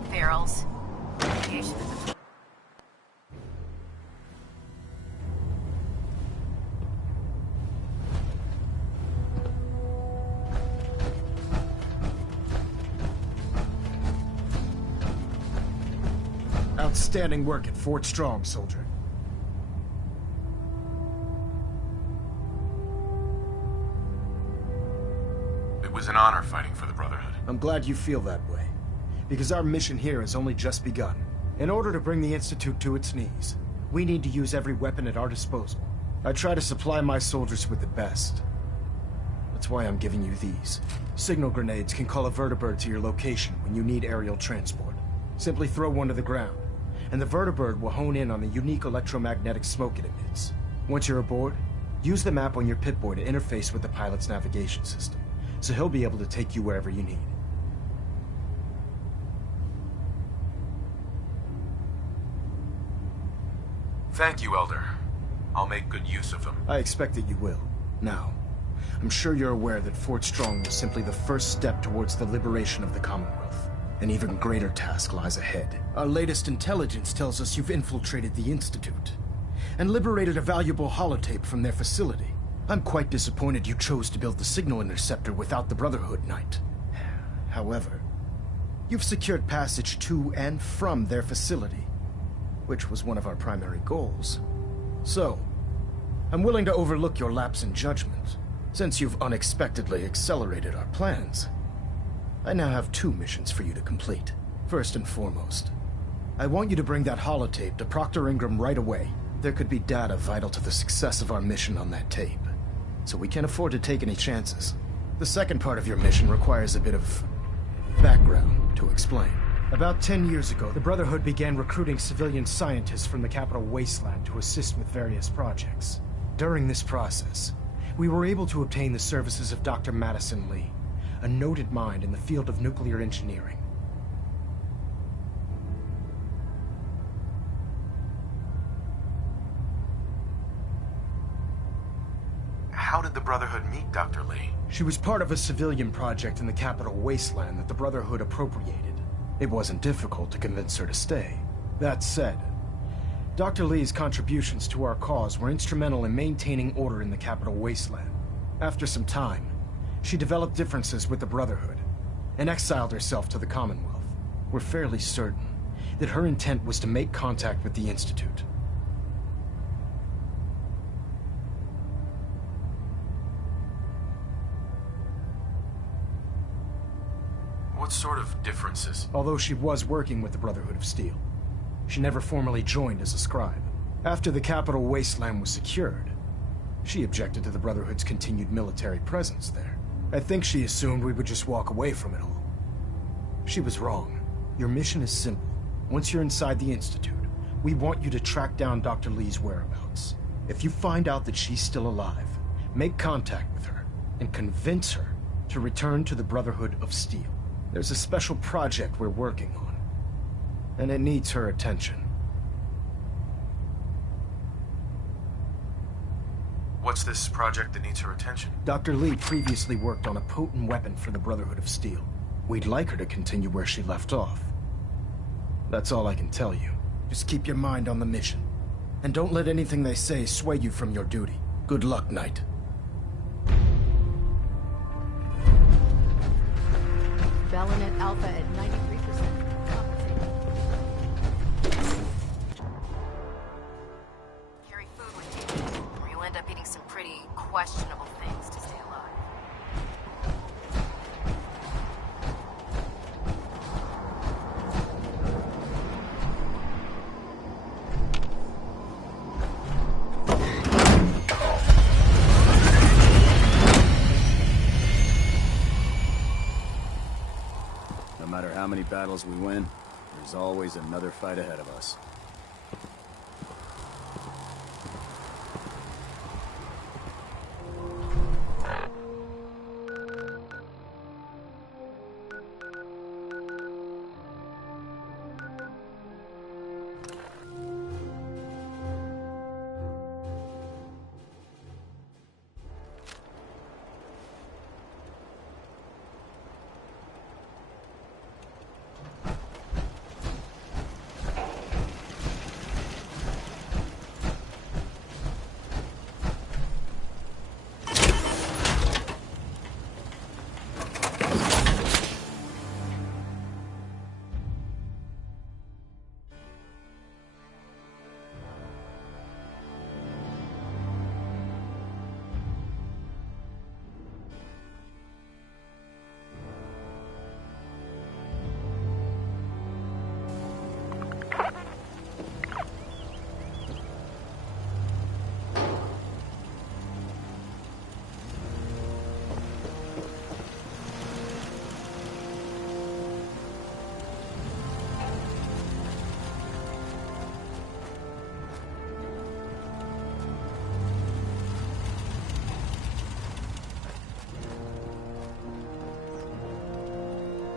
Barrels. Outstanding work at Fort Strong, soldier. It was an honor fighting for the Brotherhood. I'm glad you feel that way, because our mission here has only just begun. In order to bring the Institute to its knees, we need to use every weapon at our disposal. I try to supply my soldiers with the best. That's why I'm giving you these. Signal grenades can call a vertibird to your location when you need aerial transport. Simply throw one to the ground, and the vertibird will hone in on the unique electromagnetic smoke it emits. Once you're aboard, use the map on your Pip-Boy to interface with the pilot's navigation system, so he'll be able to take you wherever you need. Thank you, Elder. I'll make good use of them. I expect that you will. Now, I'm sure you're aware that Fort Strong was simply the first step towards the liberation of the Commonwealth. An even greater task lies ahead. Our latest intelligence tells us you've infiltrated the Institute and liberated a valuable holotape from their facility. I'm quite disappointed you chose to build the signal interceptor without the Brotherhood, Knight. However, you've secured passage to and from their facility, which was one of our primary goals. So, I'm willing to overlook your lapse in judgment, since you've unexpectedly accelerated our plans. I now have 2 missions for you to complete. First and foremost, I want you to bring that holotape to Proctor Ingram right away. There could be data vital to the success of our mission on that tape, so we can't afford to take any chances. The second part of your mission requires a bit of Background to explain. About 10 years ago, the Brotherhood began recruiting civilian scientists from the capital wasteland to assist with various projects. During this process, we were able to obtain the services of Dr. Madison Lee, a noted mind in the field of nuclear engineering. How did the Brotherhood meet Dr. Lee? She was part of a civilian project in the capital wasteland that the Brotherhood appropriated. It wasn't difficult to convince her to stay. That said, Dr. Lee's contributions to our cause were instrumental in maintaining order in the capital wasteland. After some time, she developed differences with the Brotherhood and exiled herself to the Commonwealth. We're fairly certain that her intent was to make contact with the Institute. What sort of differences? Although she was working with the Brotherhood of Steel, she never formally joined as a scribe. After the capital wasteland was secured, she objected to the Brotherhood's continued military presence there. I think she assumed we would just walk away from it all. She was wrong. Your mission is simple. Once you're inside the Institute, we want you to track down Dr. Lee's whereabouts. If you find out that she's still alive, make contact with her and convince her to return to the Brotherhood of Steel. There's a special project we're working on, and it needs her attention. What's this project that needs her attention? Dr. Lee previously worked on a potent weapon for the Brotherhood of Steel. We'd like her to continue where she left off. That's all I can tell you. Just keep your mind on the mission, and don't let anything they say sway you from your duty. Good luck, Knight. Belinet Alpha at 93%. Carry food with you, or you'll end up eating some pretty questionable things to stay alive. No matter how many battles we win, there's always another fight ahead of us.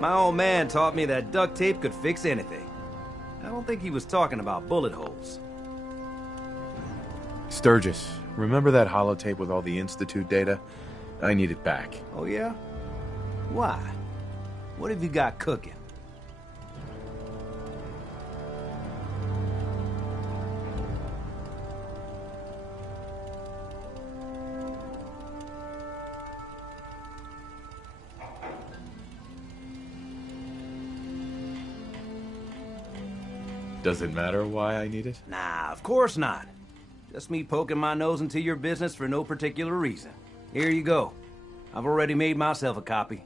My old man taught me that duct tape could fix anything. I don't think he was talking about bullet holes. Sturgis, remember that holotape with all the Institute data? I need it back. Oh yeah? Why? What have you got cooking? Does it matter why I need it? Nah, of course not. Just me poking my nose into your business for no particular reason. Here you go. I've already made myself a copy.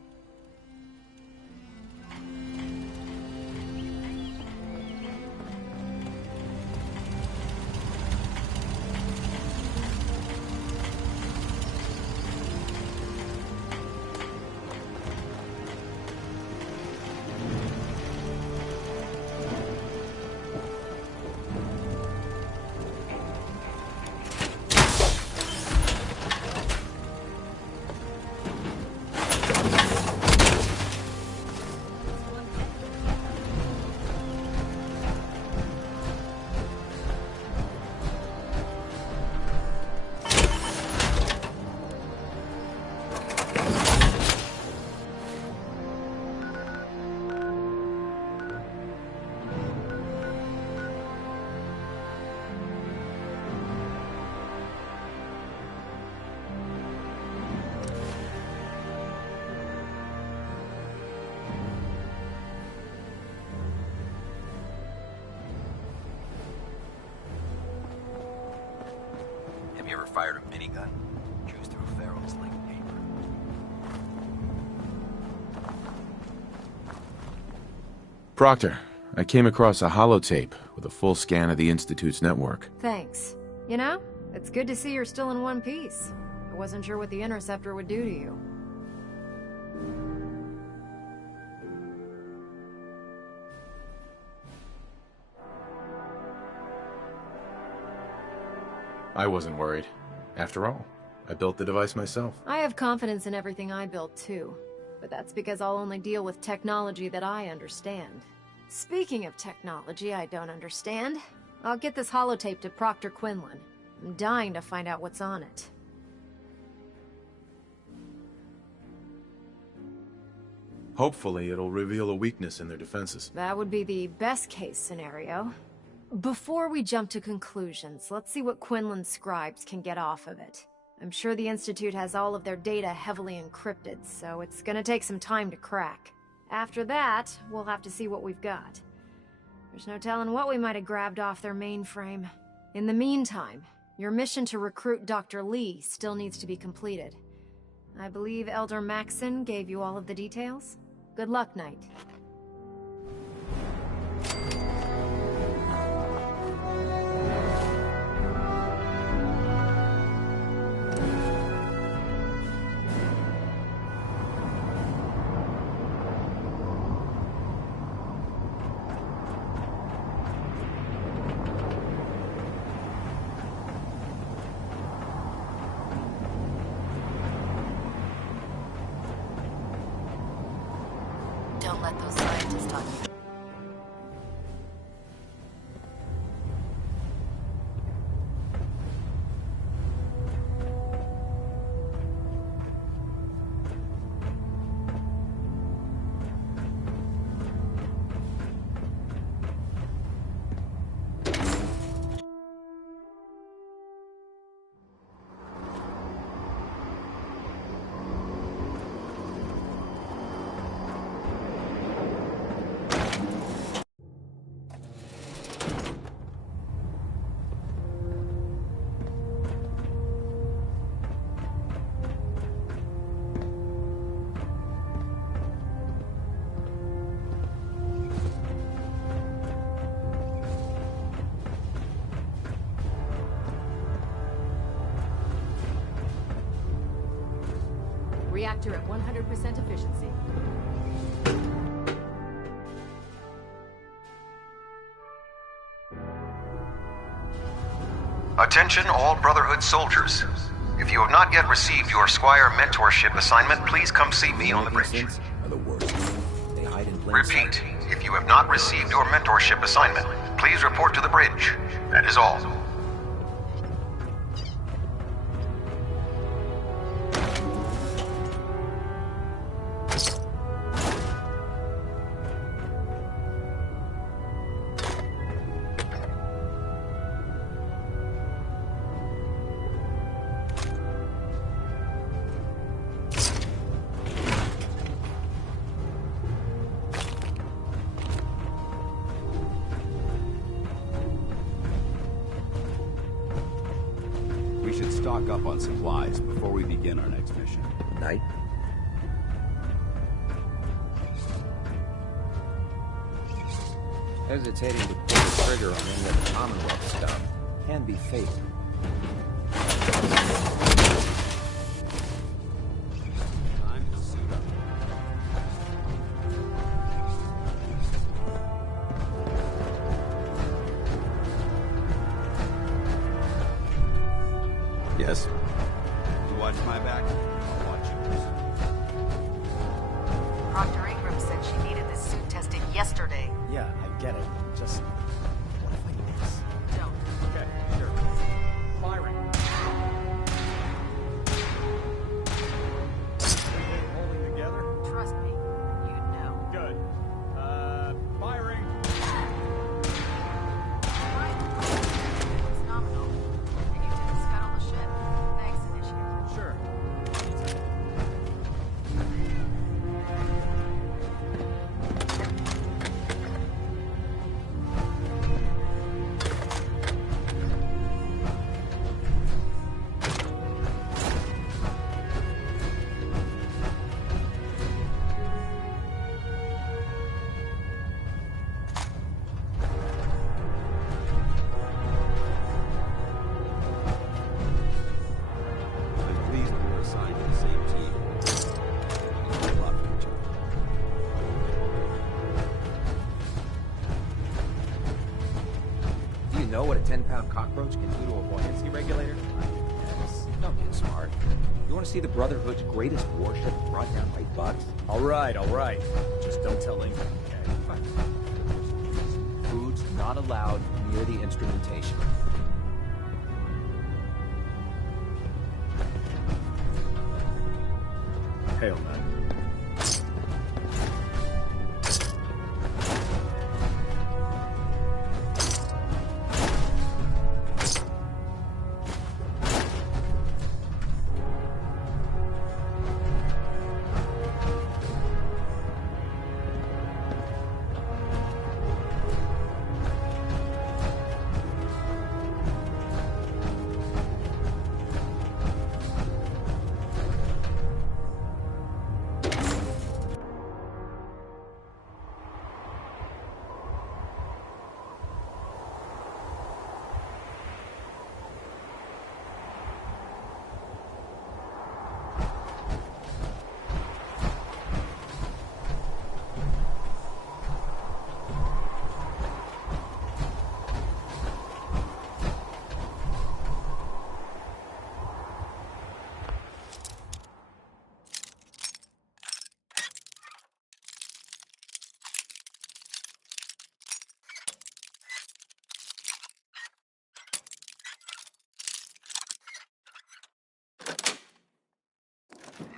fired a minigun, juiced through Farrell's like paper. Proctor, I came across a holotape with a full scan of the Institute's network. Thanks. You know, it's good to see you're still in one piece. I wasn't sure what the Interceptor would do to you. I wasn't worried. After all, I built the device myself. I have confidence in everything I build too, but that's because I'll only deal with technology that I understand. Speaking of technology I don't understand, I'll get this holotape to Proctor Quinlan. I'm dying to find out what's on it. Hopefully, it'll reveal a weakness in their defenses. That would be the best case scenario. Before we jump to conclusions, let's see what Quinlan's scribes can get off of it. I'm sure the Institute has all of their data heavily encrypted, so it's gonna take some time to crack. After that, we'll have to see what we've got. There's no telling what we might have grabbed off their mainframe. In the meantime, your mission to recruit Dr. Lee still needs to be completed. I believe Elder Maxson gave you all of the details? Good luck, Knight. Don't let those scientists talk to you. Reactor at 100% efficiency. Attention all Brotherhood soldiers. If you have not yet received your Squire mentorship assignment, please come see me on the bridge. Are the worst. They hide in plain Repeat, sight. if you have not received your mentorship assignment, please report to the bridge. That is all. We should stock up on supplies before we begin our next mission. Knight? Hesitating to pull the trigger on any of the Commonwealth stuff can be fatal. Time to suit up. Yes? You watch my back, I'll watch yours. Proctor Ingram said she needed this suit tested yesterday. Yeah, I get it. Just... what if I miss? Don't. Okay, sure. Firing. Everything holding together? Trust me, you'd know. Good. Firing. It's nominal. And you didn't scuttle the ship. Thanks, Initiate. Sure. 10-pound cockroach can do to a buoyancy regulator? Yes. Don't get smart. You want to see the Brotherhood's greatest warship brought down by bugs? All right. Just don't tell Ingram, okay? Food's not allowed near the instrumentation. Hail, man.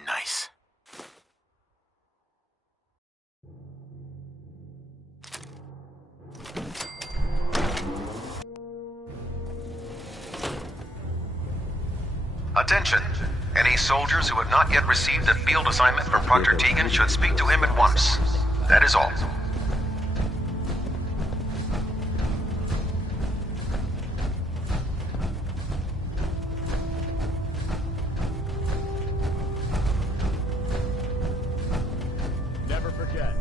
Nice. Attention! Any soldiers who have not yet received a field assignment from Proctor Tegan should speak to him at once. That is all. Never forget,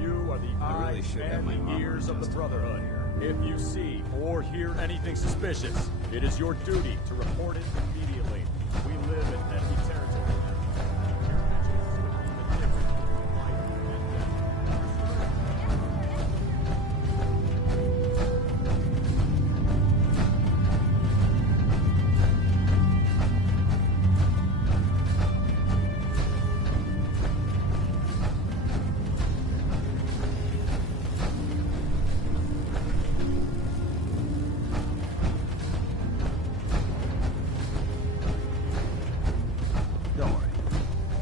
you are the eyes and the ears of the Brotherhood. If you see or hear anything suspicious, it is your duty to report it immediately. We live in enemy territory now. Your actions could mean the difference between life and death.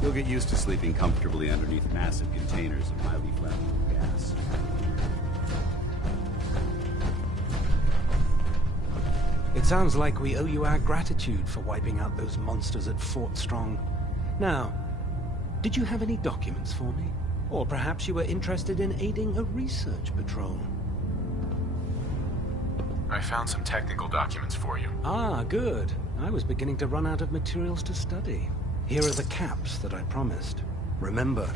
You'll get used to sleeping comfortably underneath massive containers of highly flammable gas. It sounds like we owe you our gratitude for wiping out those monsters at Fort Strong. Now, did you have any documents for me? Or perhaps you were interested in aiding a research patrol? I found some technical documents for you. Ah, good. I was beginning to run out of materials to study. Here are the caps that I promised. Remember,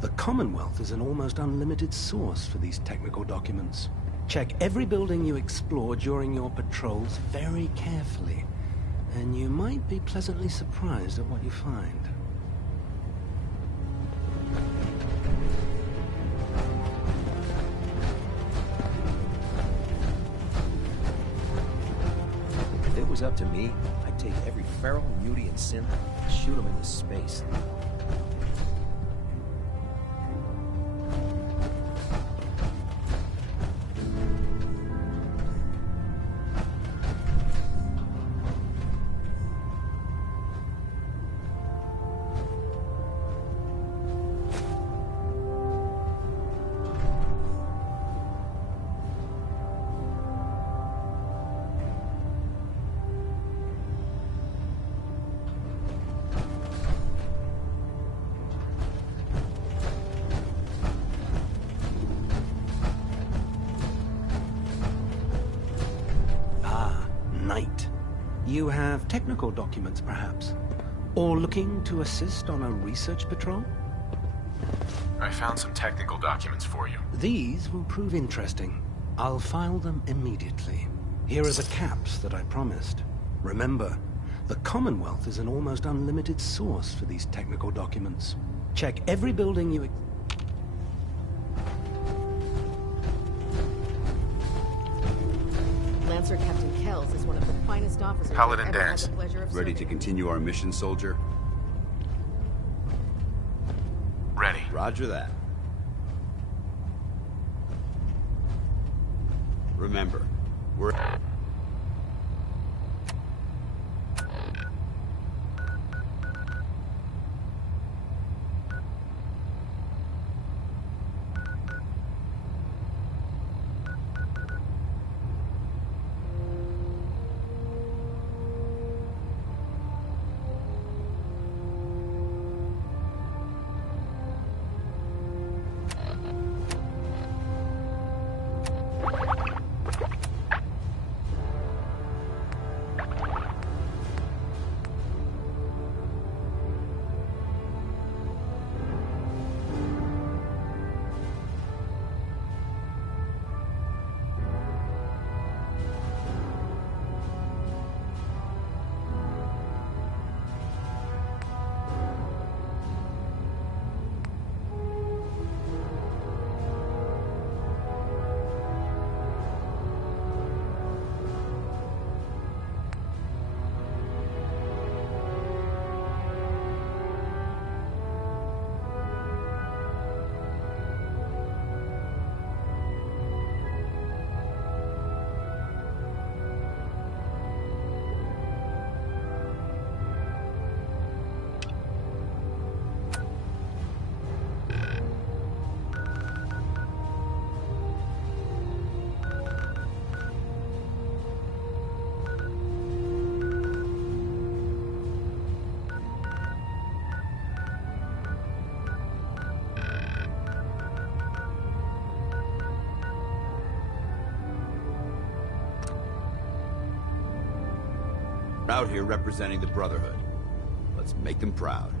the Commonwealth is an almost unlimited source for these technical documents. Check every building you explore during your patrols very carefully, and you might be pleasantly surprised at what you find. If it was up to me, I'd take every feral, mutie, and synth and shoot them into space. You have technical documents, perhaps? Or looking to assist on a research patrol? I found some technical documents for you. These will prove interesting. I'll file them immediately. Here are the caps that I promised. Remember, the Commonwealth is an almost unlimited source for these technical documents. Check every building you... Dancer Captain Kells is one of the finest officers Paladin I've ever had Danse. the pleasure of Ready to serving. continue our mission, soldier? Ready. Roger that. Remember, we're... out here representing the Brotherhood. Let's make them proud.